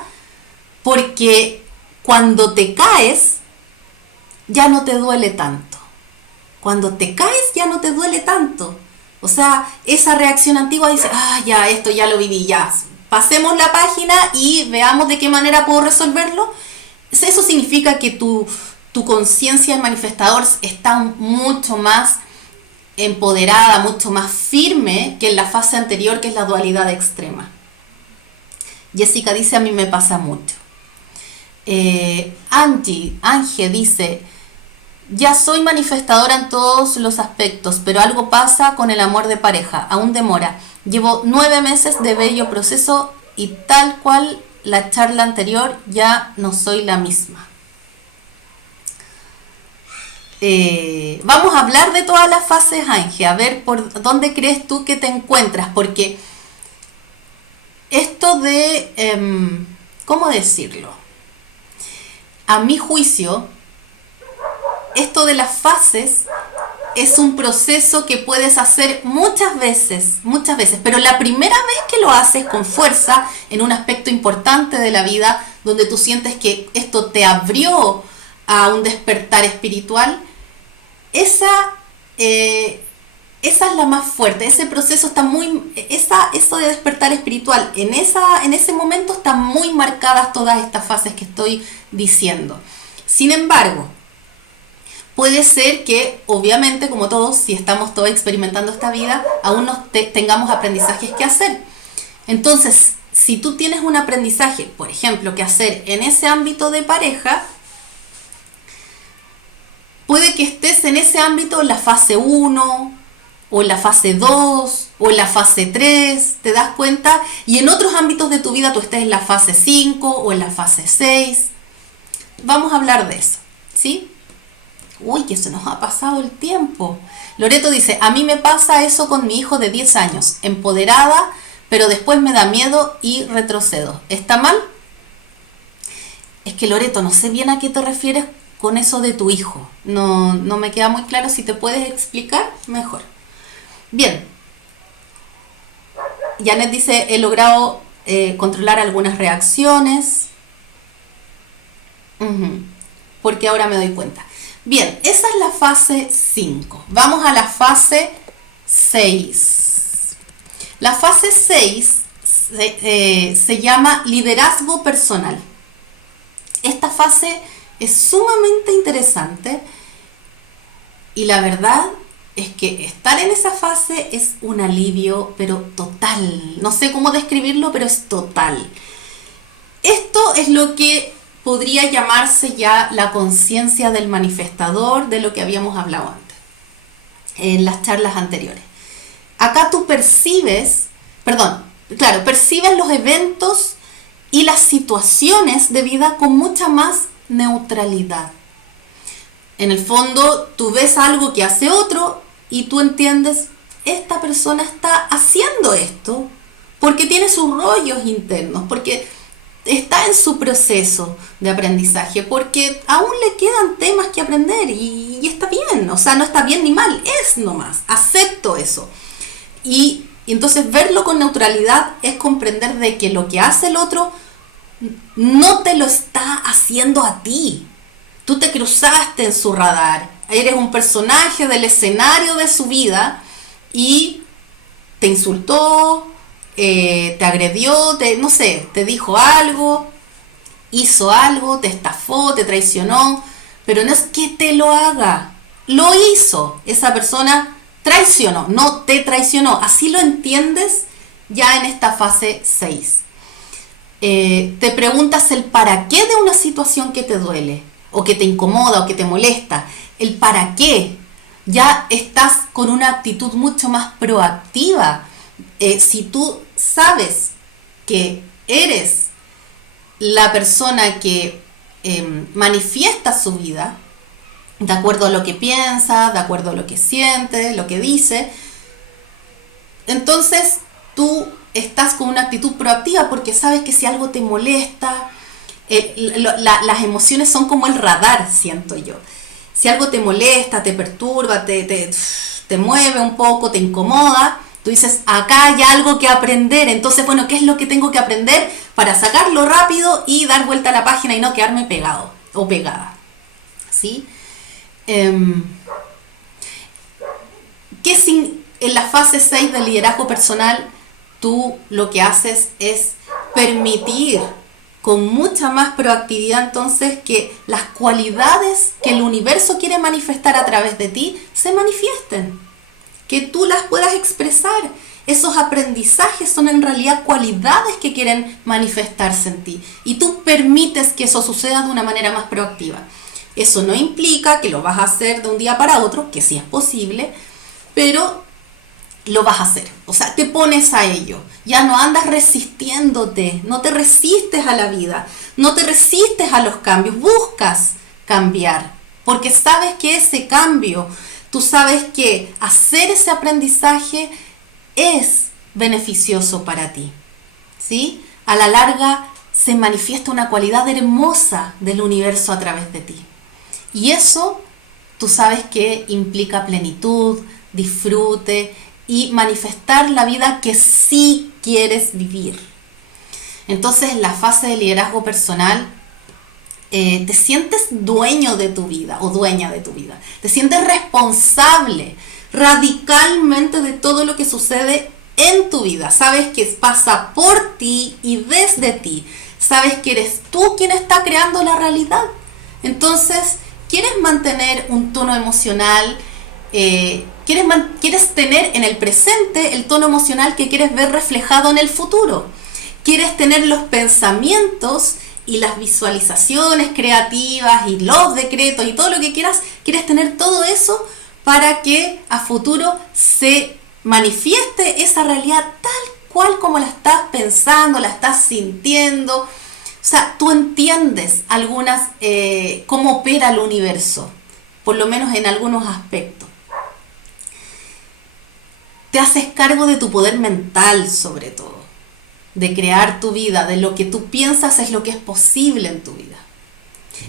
porque cuando te caes ya no te duele tanto. Cuando te caes ya no te duele tanto. O sea, esa reacción antigua dice, ya, esto ya lo viví, ya. Pasemos la página y veamos de qué manera puedo resolverlo. Eso significa que tu conciencia de manifestador está mucho más empoderada, mucho más firme que en la fase anterior, que es la dualidad extrema. Jessica dice, a mí me pasa mucho. Angie dice, ya soy manifestadora en todos los aspectos, pero algo pasa con el amor de pareja, aún demora. Llevo 9 meses de bello proceso y tal cual la charla anterior ya no soy la misma. Vamos a hablar de todas las fases, Ángel, a ver por dónde crees tú que te encuentras, porque esto de, ¿cómo decirlo? A mi juicio, esto de las fases es un proceso que puedes hacer muchas veces, pero la primera vez que lo haces con fuerza, en un aspecto importante de la vida, donde tú sientes que esto te abrió a un despertar espiritual, esa es la más fuerte. Ese proceso está eso de despertar espiritual, en ese momento están muy marcadas todas estas fases que estoy diciendo. Sin embargo, puede ser que, obviamente, como todos, si estamos todos experimentando esta vida, aún tengamos aprendizajes que hacer. Entonces, si tú tienes un aprendizaje, por ejemplo, que hacer en ese ámbito de pareja, puede que estés en ese ámbito en la fase 1, o en la fase 2, o en la fase 3, ¿te das cuenta? Y en otros ámbitos de tu vida tú estés en la fase 5 o en la fase 6. Vamos a hablar de eso, ¿sí? Uy, que se nos ha pasado el tiempo. Loreto dice, a mí me pasa eso con mi hijo de 10 años, empoderada, pero después me da miedo y retrocedo. ¿Está mal? Es que, Loreto, no sé bien a qué te refieres con eso de tu hijo. No me queda muy claro. Si te puedes explicar, mejor. Bien. Janet dice, he logrado controlar algunas reacciones. Porque ahora me doy cuenta. Bien, esa es la fase 5. Vamos a la fase 6. La fase 6 se llama liderazgo personal. Esta fase es sumamente interesante y la verdad es que estar en esa fase es un alivio, pero total. No sé cómo describirlo, pero es total. Esto es lo que podría llamarse ya la conciencia del manifestador, de lo que habíamos hablado antes, en las charlas anteriores. Acá tú percibes los eventos y las situaciones de vida con mucha más neutralidad. En el fondo, tú ves algo que hace otro y tú entiendes, esta persona está haciendo esto porque tiene sus rollos internos, porque está en su proceso de aprendizaje, porque aún le quedan temas que aprender y está bien, o sea, no está bien ni mal, es nomás, acepto eso. Y entonces verlo con neutralidad es comprender de que lo que hace el otro no te lo está haciendo a ti. Tú te cruzaste en su radar, eres un personaje del escenario de su vida y te insultó, te agredió, no sé, te dijo algo, hizo algo, te estafó, te traicionó, pero no es que te lo haga, lo hizo. Esa persona traicionó, no te traicionó. Así lo entiendes ya en esta fase 6. Te preguntas el para qué de una situación que te duele, o que te incomoda, o que te molesta. El para qué. Ya estás con una actitud mucho más proactiva. Si tú sabes que eres la persona que manifiesta su vida, de acuerdo a lo que piensa, de acuerdo a lo que siente, lo que dice, entonces tú estás con una actitud proactiva porque sabes que si algo te molesta, las emociones son como el radar, siento yo. Si algo te molesta, te perturba, te mueve un poco, te incomoda, tú dices, acá hay algo que aprender. Entonces, bueno, ¿qué es lo que tengo que aprender para sacarlo rápido y dar vuelta a la página y no quedarme pegado o pegada? ¿Sí? En la fase 6 del liderazgo personal, tú lo que haces es permitir con mucha más proactividad entonces que las cualidades que el universo quiere manifestar a través de ti se manifiesten, que tú las puedas expresar. Esos aprendizajes son en realidad cualidades que quieren manifestarse en ti y tú permites que eso suceda de una manera más proactiva. Eso no implica que lo vas a hacer de un día para otro, que sí es posible, pero lo vas a hacer. O sea, te pones a ello. Ya no andas resistiéndote, no te resistes a la vida, no te resistes a los cambios, buscas cambiar, porque sabes que ese cambio, tú sabes que hacer ese aprendizaje es beneficioso para ti, ¿sí? A la larga se manifiesta una cualidad hermosa del universo a través de ti. Y eso, tú sabes que implica plenitud, disfrute y manifestar la vida que sí quieres vivir. Entonces, en la fase de liderazgo personal, te sientes dueño de tu vida o dueña de tu vida. Te sientes responsable radicalmente de todo lo que sucede en tu vida. Sabes que pasa por ti y desde ti. Sabes que eres tú quien está creando la realidad. Entonces, ¿quieres mantener un tono emocional? ¿Quieres tener en el presente el tono emocional que quieres ver reflejado en el futuro? ¿Quieres tener los pensamientos y las visualizaciones creativas y los decretos y todo lo que quieras? ¿Quieres tener todo eso para que a futuro se manifieste esa realidad tal cual como la estás pensando, la estás sintiendo? O sea, tú entiendes cómo opera el universo, por lo menos en algunos aspectos. Te haces cargo de tu poder mental, sobre todo, de crear tu vida, de lo que tú piensas es lo que es posible en tu vida.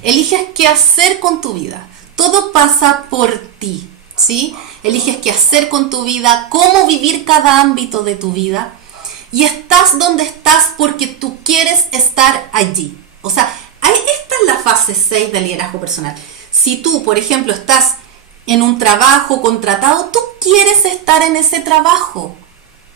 Eliges qué hacer con tu vida. Todo pasa por ti, ¿sí? Eliges qué hacer con tu vida, cómo vivir cada ámbito de tu vida. Y estás donde estás porque tú quieres estar allí. O sea, esta es la fase 6 del liderazgo personal. Si tú, por ejemplo, estás en un trabajo contratado, tú quieres estar en ese trabajo,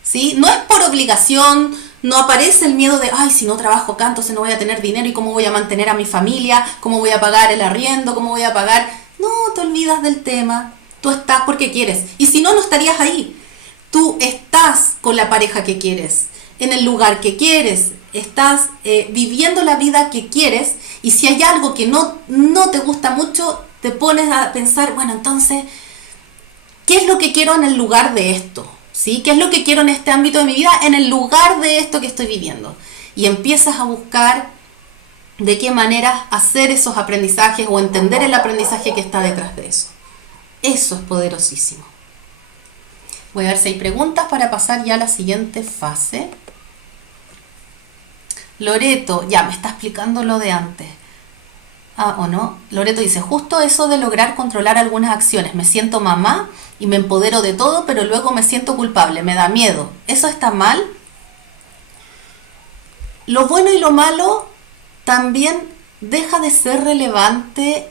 ¿sí? No es por obligación, no aparece el miedo de, ay, si no trabajo acá, entonces no voy a tener dinero, y cómo voy a mantener a mi familia, cómo voy a pagar el arriendo, cómo voy a pagar... No, te olvidas del tema, tú estás porque quieres, y si no, no estarías ahí. Tú estás con la pareja que quieres, en el lugar que quieres, estás viviendo la vida que quieres, y si hay algo que no te gusta mucho, te pones a pensar, bueno, entonces, ¿qué es lo que quiero en el lugar de esto? ¿Sí? ¿Qué es lo que quiero en este ámbito de mi vida, en el lugar de esto que estoy viviendo? Y empiezas a buscar de qué manera hacer esos aprendizajes o entender el aprendizaje que está detrás de eso. Eso es poderosísimo. Voy a ver si hay preguntas para pasar ya a la siguiente fase. Loreto, ya me está explicando lo de antes. ¿O no? Loreto dice, justo eso de lograr controlar algunas acciones. Me siento mamá y me empodero de todo, pero luego me siento culpable, me da miedo. ¿Eso está mal? Lo bueno y lo malo también deja de ser relevante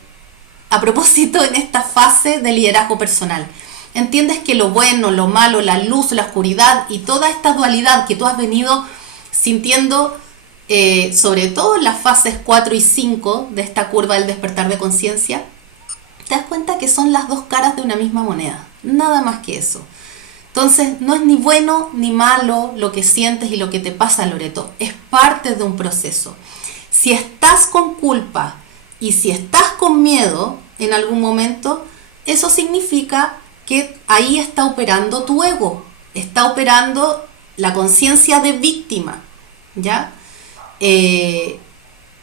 a propósito en esta fase de liderazgo personal. entiendes que lo bueno, lo malo, la luz, la oscuridad y toda esta dualidad que tú has venido sintiendo, sobre todo en las fases 4 y 5 de esta curva del despertar de conciencia, te das cuenta que son las dos caras de una misma moneda, nada más que eso. Entonces no es ni bueno ni malo lo que sientes y lo que te pasa, Loreto, es parte de un proceso. Si estás con culpa y si estás con miedo en algún momento, eso significa que ahí está operando tu ego, está operando la conciencia de víctima, ¿ya?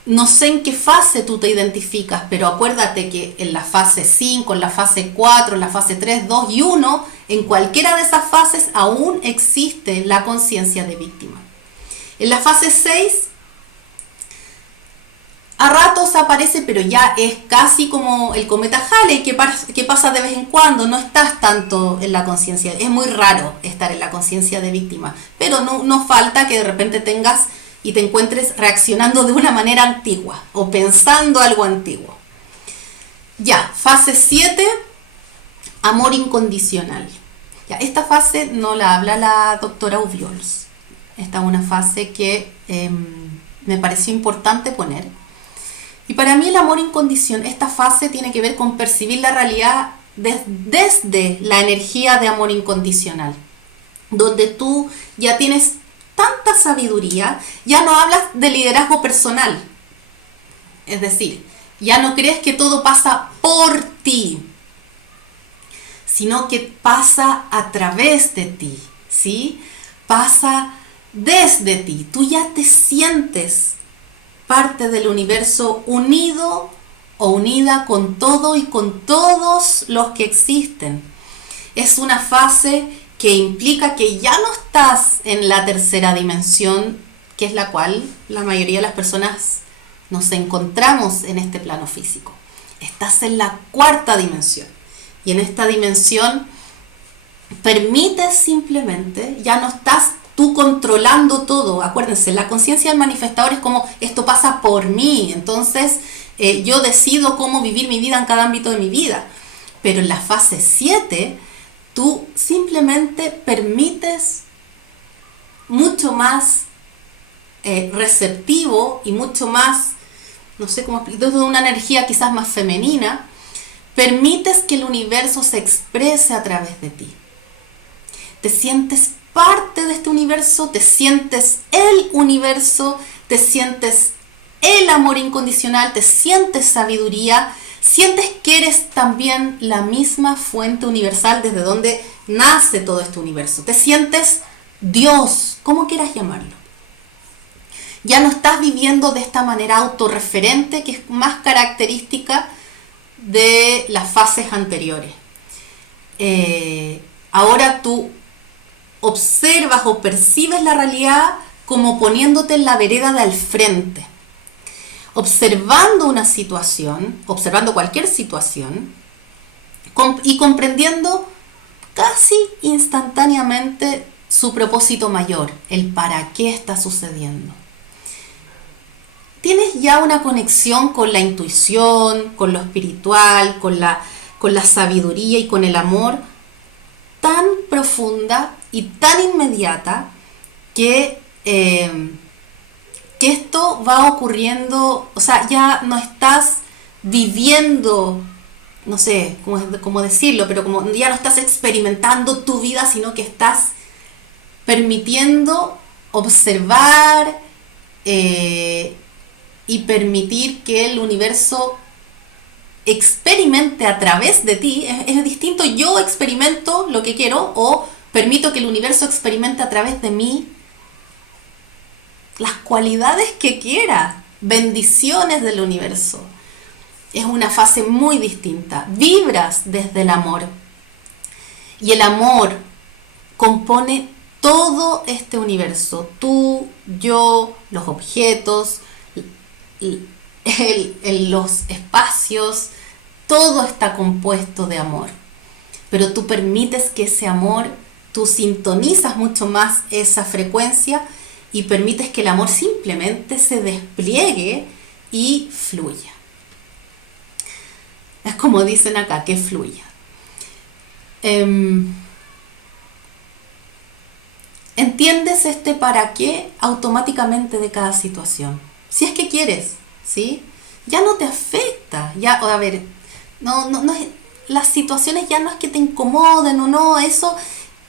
No sé en qué fase tú te identificas, pero acuérdate que en la fase 5, en la fase 4, en la fase 3, 2 y 1, en cualquiera de esas fases aún existe la conciencia de víctima. En la fase 6, a ratos aparece, pero ya es casi como el cometa Halley, que pasa de vez en cuando, no estás tanto en la conciencia. Es muy raro estar en la conciencia de víctima, pero no falta que de repente tengas y te encuentres reaccionando de una manera antigua o pensando algo antiguo. Ya, fase 7, amor incondicional. Ya, esta fase no la habla la doctora Ubiols. Esta es una fase que me pareció importante poner. Y para mí el amor incondicional, esta fase tiene que ver con percibir la realidad desde la energía de amor incondicional, donde tú ya tienes tanta sabiduría, ya no hablas de liderazgo personal. Es decir, ya no crees que todo pasa por ti, sino que pasa a través de ti, ¿sí? Pasa desde ti. Tú ya te sientes parte del universo unido o unida con todo y con todos los que existen. Es una fase que implica que ya no estás en la tercera dimensión, que es la cual la mayoría de las personas nos encontramos en este plano físico. Estás en la cuarta dimensión. Y en esta dimensión permites simplemente, ya no estás tú controlando todo. Acuérdense, la conciencia del manifestador es como esto pasa por mí, entonces yo decido cómo vivir mi vida en cada ámbito de mi vida. Pero en la fase 7, tú simplemente permites mucho más receptivo y mucho más, no sé cómo explicar, desde una energía quizás más femenina, permites que el universo se exprese a través de ti. Te sientes parte de este universo, te sientes el universo, te sientes el amor incondicional, te sientes sabiduría, sientes que eres también la misma fuente universal desde donde nace todo este universo. Te sientes Dios, como quieras llamarlo. Ya no estás viviendo de esta manera autorreferente que es más característica de las fases anteriores. Ahora tú observas o percibes la realidad como poniéndote en la vereda de al frente, observando una situación, observando cualquier situación y comprendiendo casi instantáneamente su propósito mayor, el para qué está sucediendo. Tienes ya una conexión con la intuición, con lo espiritual, con la sabiduría y con el amor tan profunda y tan inmediata que esto va ocurriendo, o sea, ya no estás viviendo, no sé cómo decirlo, pero como ya no estás experimentando tu vida, sino que estás permitiendo observar y permitir que el universo experimente a través de ti. Es distinto, yo experimento lo que quiero o permito que el universo experimente a través de mí las cualidades que quiera, bendiciones del universo. Es una fase muy distinta, vibras desde el amor y el amor compone todo este universo, tú, yo, los objetos, los espacios, todo está compuesto de amor, pero tú permites que ese amor, tú sintonizas mucho más esa frecuencia y permites que el amor simplemente se despliegue y fluya. Es como dicen acá, que fluya. Em, entiendes este para qué automáticamente de cada situación. Si es que quieres, ¿sí? Ya no te afecta. Ya, a ver, no es, las situaciones ya no es que te incomoden o no, eso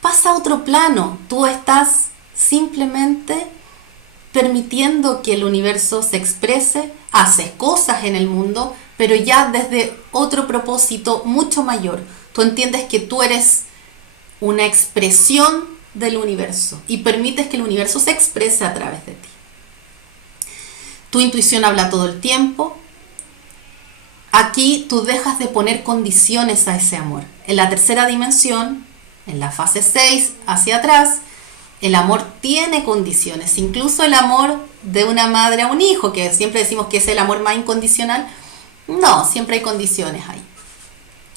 pasa a otro plano. Tú estás simplemente permitiendo que el universo se exprese, haces cosas en el mundo, pero ya desde otro propósito mucho mayor. Tú entiendes que tú eres una expresión del universo y permites que el universo se exprese a través de ti. Tu intuición habla todo el tiempo. Aquí tú dejas de poner condiciones a ese amor. En la tercera dimensión, en la fase 6, hacia atrás, el amor tiene condiciones. Incluso el amor de una madre a un hijo, que siempre decimos que es el amor más incondicional. No, siempre hay condiciones ahí.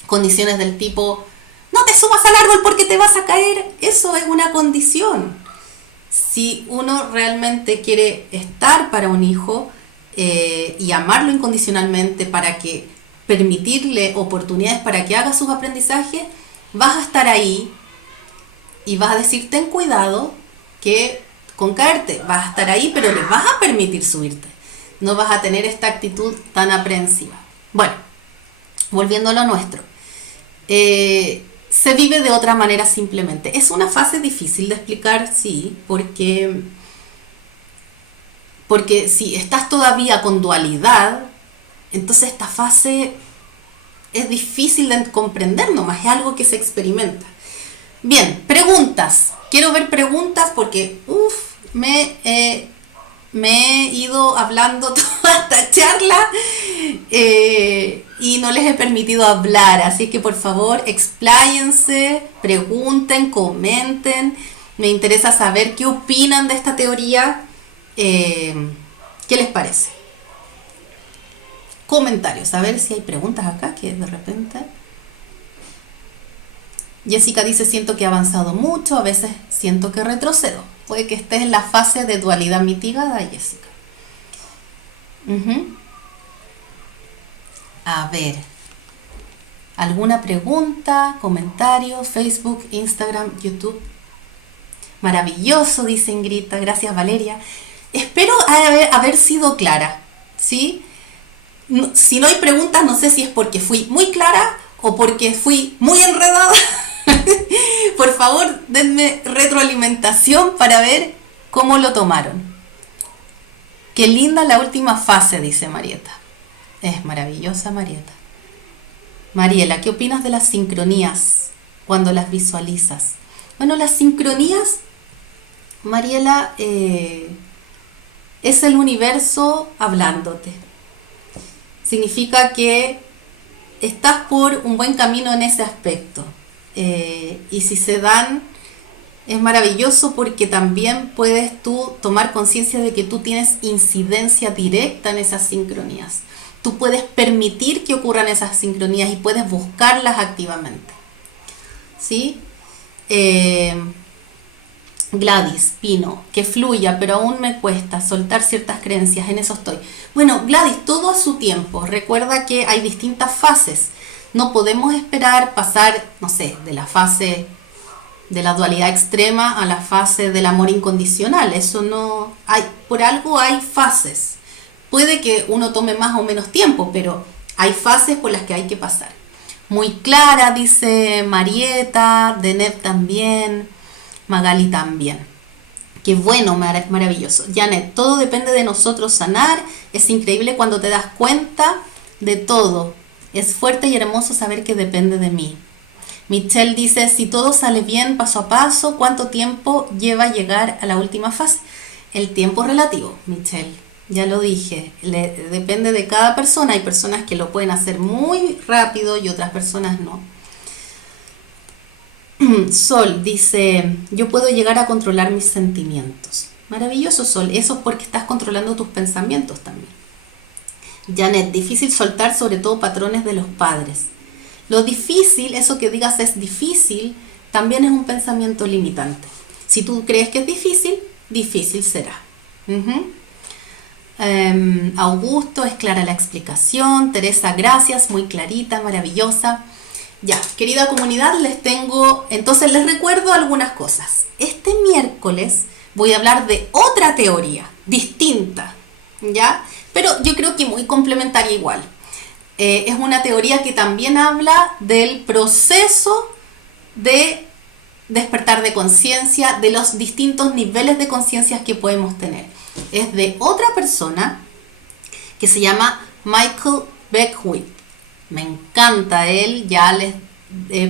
Condiciones del tipo, no te subas al árbol porque te vas a caer. Eso es una condición. Si uno realmente quiere estar para un hijo y amarlo incondicionalmente, para que permitirle oportunidades para que haga sus aprendizajes, vas a estar ahí y vas a decir, ten cuidado que con caerte, vas a estar ahí, pero le vas a permitir subirte. No vas a tener esta actitud tan aprehensiva. Bueno, volviendo a lo nuestro. Se vive de otra manera simplemente. Es una fase difícil de explicar, sí, porque si estás todavía con dualidad, entonces esta fase es difícil de comprender nomás, es algo que se experimenta. Bien, preguntas. Quiero ver preguntas porque me he ido hablando toda esta charla y no les he permitido hablar, así que por favor expláyense, pregunten, comenten. Me interesa saber qué opinan de esta teoría. ¿Qué les parece? Comentarios, a ver si hay preguntas acá que de repente... Jessica dice, siento que he avanzado mucho, a veces siento que retrocedo. Puede que estés en la fase de dualidad mitigada, Jessica. A ver, ¿alguna pregunta, comentario? Facebook, Instagram, YouTube. Maravilloso, dice Ingrita. Gracias, Valeria. Espero haber sido clara, ¿sí? Si no hay preguntas, no sé si es porque fui muy clara o porque fui muy enredada. Por favor, denme retroalimentación para ver cómo lo tomaron. Qué linda la última fase, dice Marieta. Es maravillosa, Marieta. Mariela, ¿qué opinas de las sincronías cuando las visualizas? Bueno, las sincronías, Mariela, es el universo hablándote. Significa que estás por un buen camino en ese aspecto. Y si se dan, es maravilloso porque también puedes tú tomar conciencia de que tú tienes incidencia directa en esas sincronías. Tú puedes permitir que ocurran esas sincronías y puedes buscarlas activamente. ¿Sí? Gladys, Pino, que fluya, pero aún me cuesta soltar ciertas creencias, en eso estoy. Bueno, Gladys, todo a su tiempo. Recuerda que hay distintas fases. No podemos esperar pasar, no sé, de la fase de la dualidad extrema a la fase del amor incondicional. Eso no hay, por algo hay fases. Puede que uno tome más o menos tiempo, pero hay fases por las que hay que pasar. Muy clara, dice Marieta, Deneb también, Magali también. Qué bueno, maravilloso. Janet, todo depende de nosotros sanar. Es increíble cuando te das cuenta de todo. Es fuerte y hermoso saber que depende de mí. Michelle dice, si todo sale bien paso a paso, ¿cuánto tiempo lleva llegar a la última fase? El tiempo relativo, Michelle. Ya lo dije, depende de cada persona. Hay personas que lo pueden hacer muy rápido y otras personas no. Sol dice, yo puedo llegar a controlar mis sentimientos. Maravilloso, Sol. Eso es porque estás controlando tus pensamientos también. Janet, difícil soltar sobre todo patrones de los padres. Lo difícil, eso que digas es difícil, también es un pensamiento limitante. Si tú crees que es difícil, difícil será. Augusto, es clara la explicación. Teresa, gracias, muy clarita, maravillosa. Ya, querida comunidad, entonces les recuerdo algunas cosas. Este miércoles voy a hablar de otra teoría, distinta, ¿ya? Pero yo creo que muy complementaria igual. Es una teoría que también habla del proceso de despertar de conciencia, de los distintos niveles de conciencia que podemos tener. Es de otra persona que se llama Michael Beckwith. Me encanta él, ya les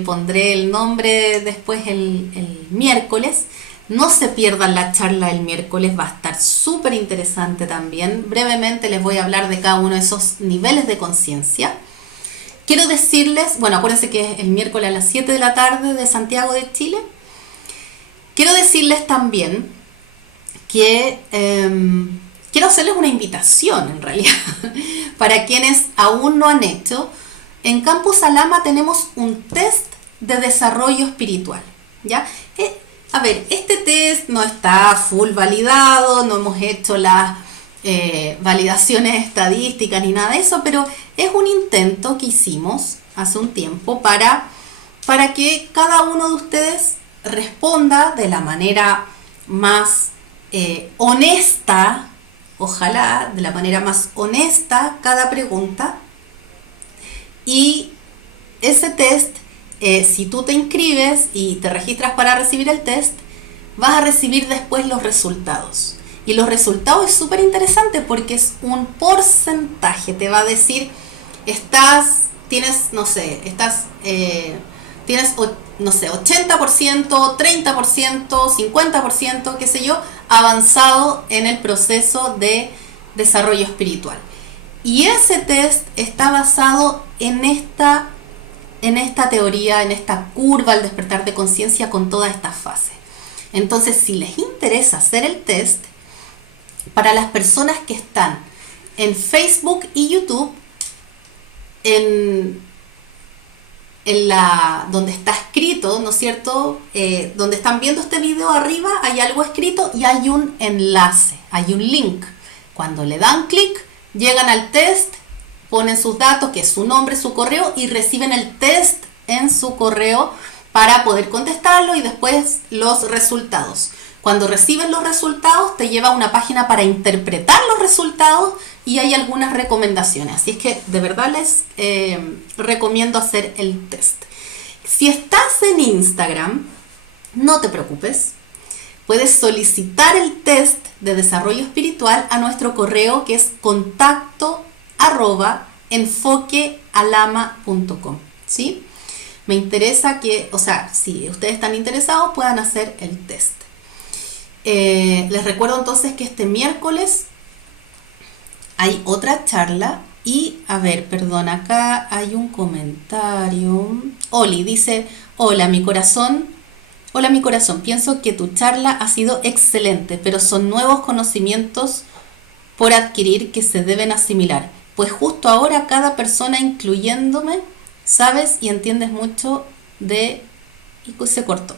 pondré el nombre después el miércoles. No se pierdan la charla del miércoles, va a estar súper interesante también. Brevemente les voy a hablar de cada uno de esos niveles de conciencia. Quiero decirles, bueno, acuérdense que es el miércoles a las 7 de la tarde de Santiago de Chile. Quiero decirles también que quiero hacerles una invitación en realidad para quienes aún no han hecho. En Campus Alama tenemos un test de desarrollo espiritual, ¿ya? A ver, este test no está full validado, no hemos hecho las validaciones estadísticas ni nada de eso, pero es un intento que hicimos hace un tiempo para que cada uno de ustedes responda de la manera más honesta, ojalá de la manera más honesta cada pregunta. Y ese test, si tú te inscribes y te registras para recibir el test, vas a recibir después los resultados. Y los resultados es súper interesante porque es un porcentaje. Te va a decir, tienes 80%, 30%, 50%, qué sé yo, avanzado en el proceso de desarrollo espiritual. Y ese test está basado en esta teoría, en esta curva al despertar de conciencia con toda esta fase. Entonces, si les interesa hacer el test, para las personas que están en Facebook y YouTube, donde está escrito, ¿no es cierto? Donde están viendo este video arriba hay algo escrito y hay un enlace, hay un link. Cuando le dan clic, llegan al test, ponen sus datos, que es su nombre, su correo, y reciben el test en su correo para poder contestarlo y después los resultados. Cuando recibes los resultados, te lleva a una página para interpretar los resultados y hay algunas recomendaciones. Así es que de verdad les recomiendo hacer el test. Si estás en Instagram, no te preocupes. Puedes solicitar el test de desarrollo espiritual a nuestro correo, que es contacto@enfoquealama.com, ¿sí? Me interesa si ustedes están interesados, puedan hacer el test. Les recuerdo entonces que este miércoles hay otra charla y, acá hay un comentario. Oli dice, hola mi corazón, pienso que tu charla ha sido excelente, pero son nuevos conocimientos por adquirir que se deben asimilar, pues justo ahora cada persona, incluyéndome, sabes y entiendes mucho y se cortó.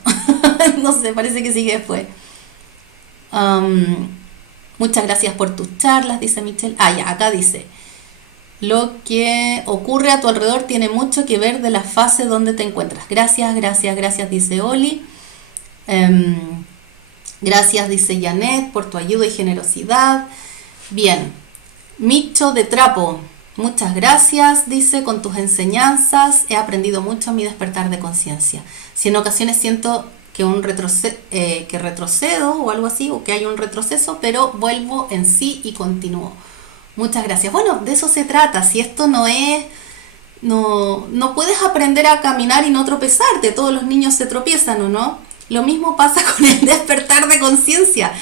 No sé, parece que sigue después. Muchas gracias por tus charlas, dice Michelle. Acá dice, lo que ocurre a tu alrededor tiene mucho que ver de la fase donde te encuentras. Gracias, dice Oli. Gracias, dice Janet, por tu ayuda y generosidad. Bien, Micho de Trapo, muchas gracias, dice, con tus enseñanzas he aprendido mucho a mi despertar de conciencia. Si en ocasiones siento que retrocedo o algo así, o que hay un retroceso, pero vuelvo en sí y continúo. Muchas gracias. Bueno, de eso se trata. Si esto no puedes aprender a caminar y no tropezarte. Todos los niños se tropiezan, ¿o no? Lo mismo pasa con el despertar de conciencia.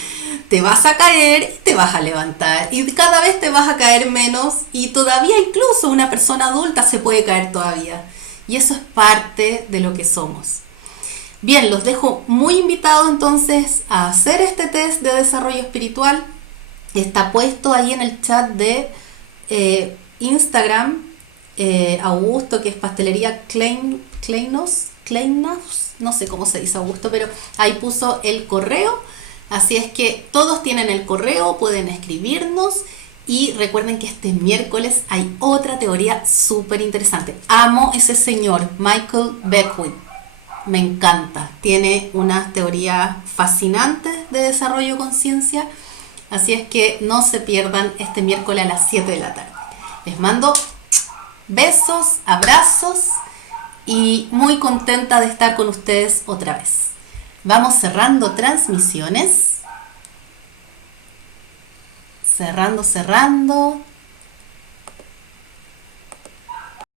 Te vas a caer y te vas a levantar. Y cada vez te vas a caer menos. Y todavía incluso una persona adulta se puede caer todavía. Y eso es parte de lo que somos. Bien, los dejo muy invitados entonces a hacer este test de desarrollo espiritual. Está puesto ahí en el chat de Instagram. Augusto, que es pastelería Kleinos, no sé cómo se dice Augusto, pero ahí puso el correo. Así es que todos tienen el correo, pueden escribirnos Y recuerden que este miércoles hay otra teoría súper interesante. Amo ese señor, Michael Beckwith. Me encanta. Tiene unas teorías fascinantes de desarrollo de conciencia. Así es que no se pierdan este miércoles a las 7 de la tarde. Les mando besos, abrazos y muy contenta de estar con ustedes otra vez. Vamos cerrando transmisiones. Cerrando.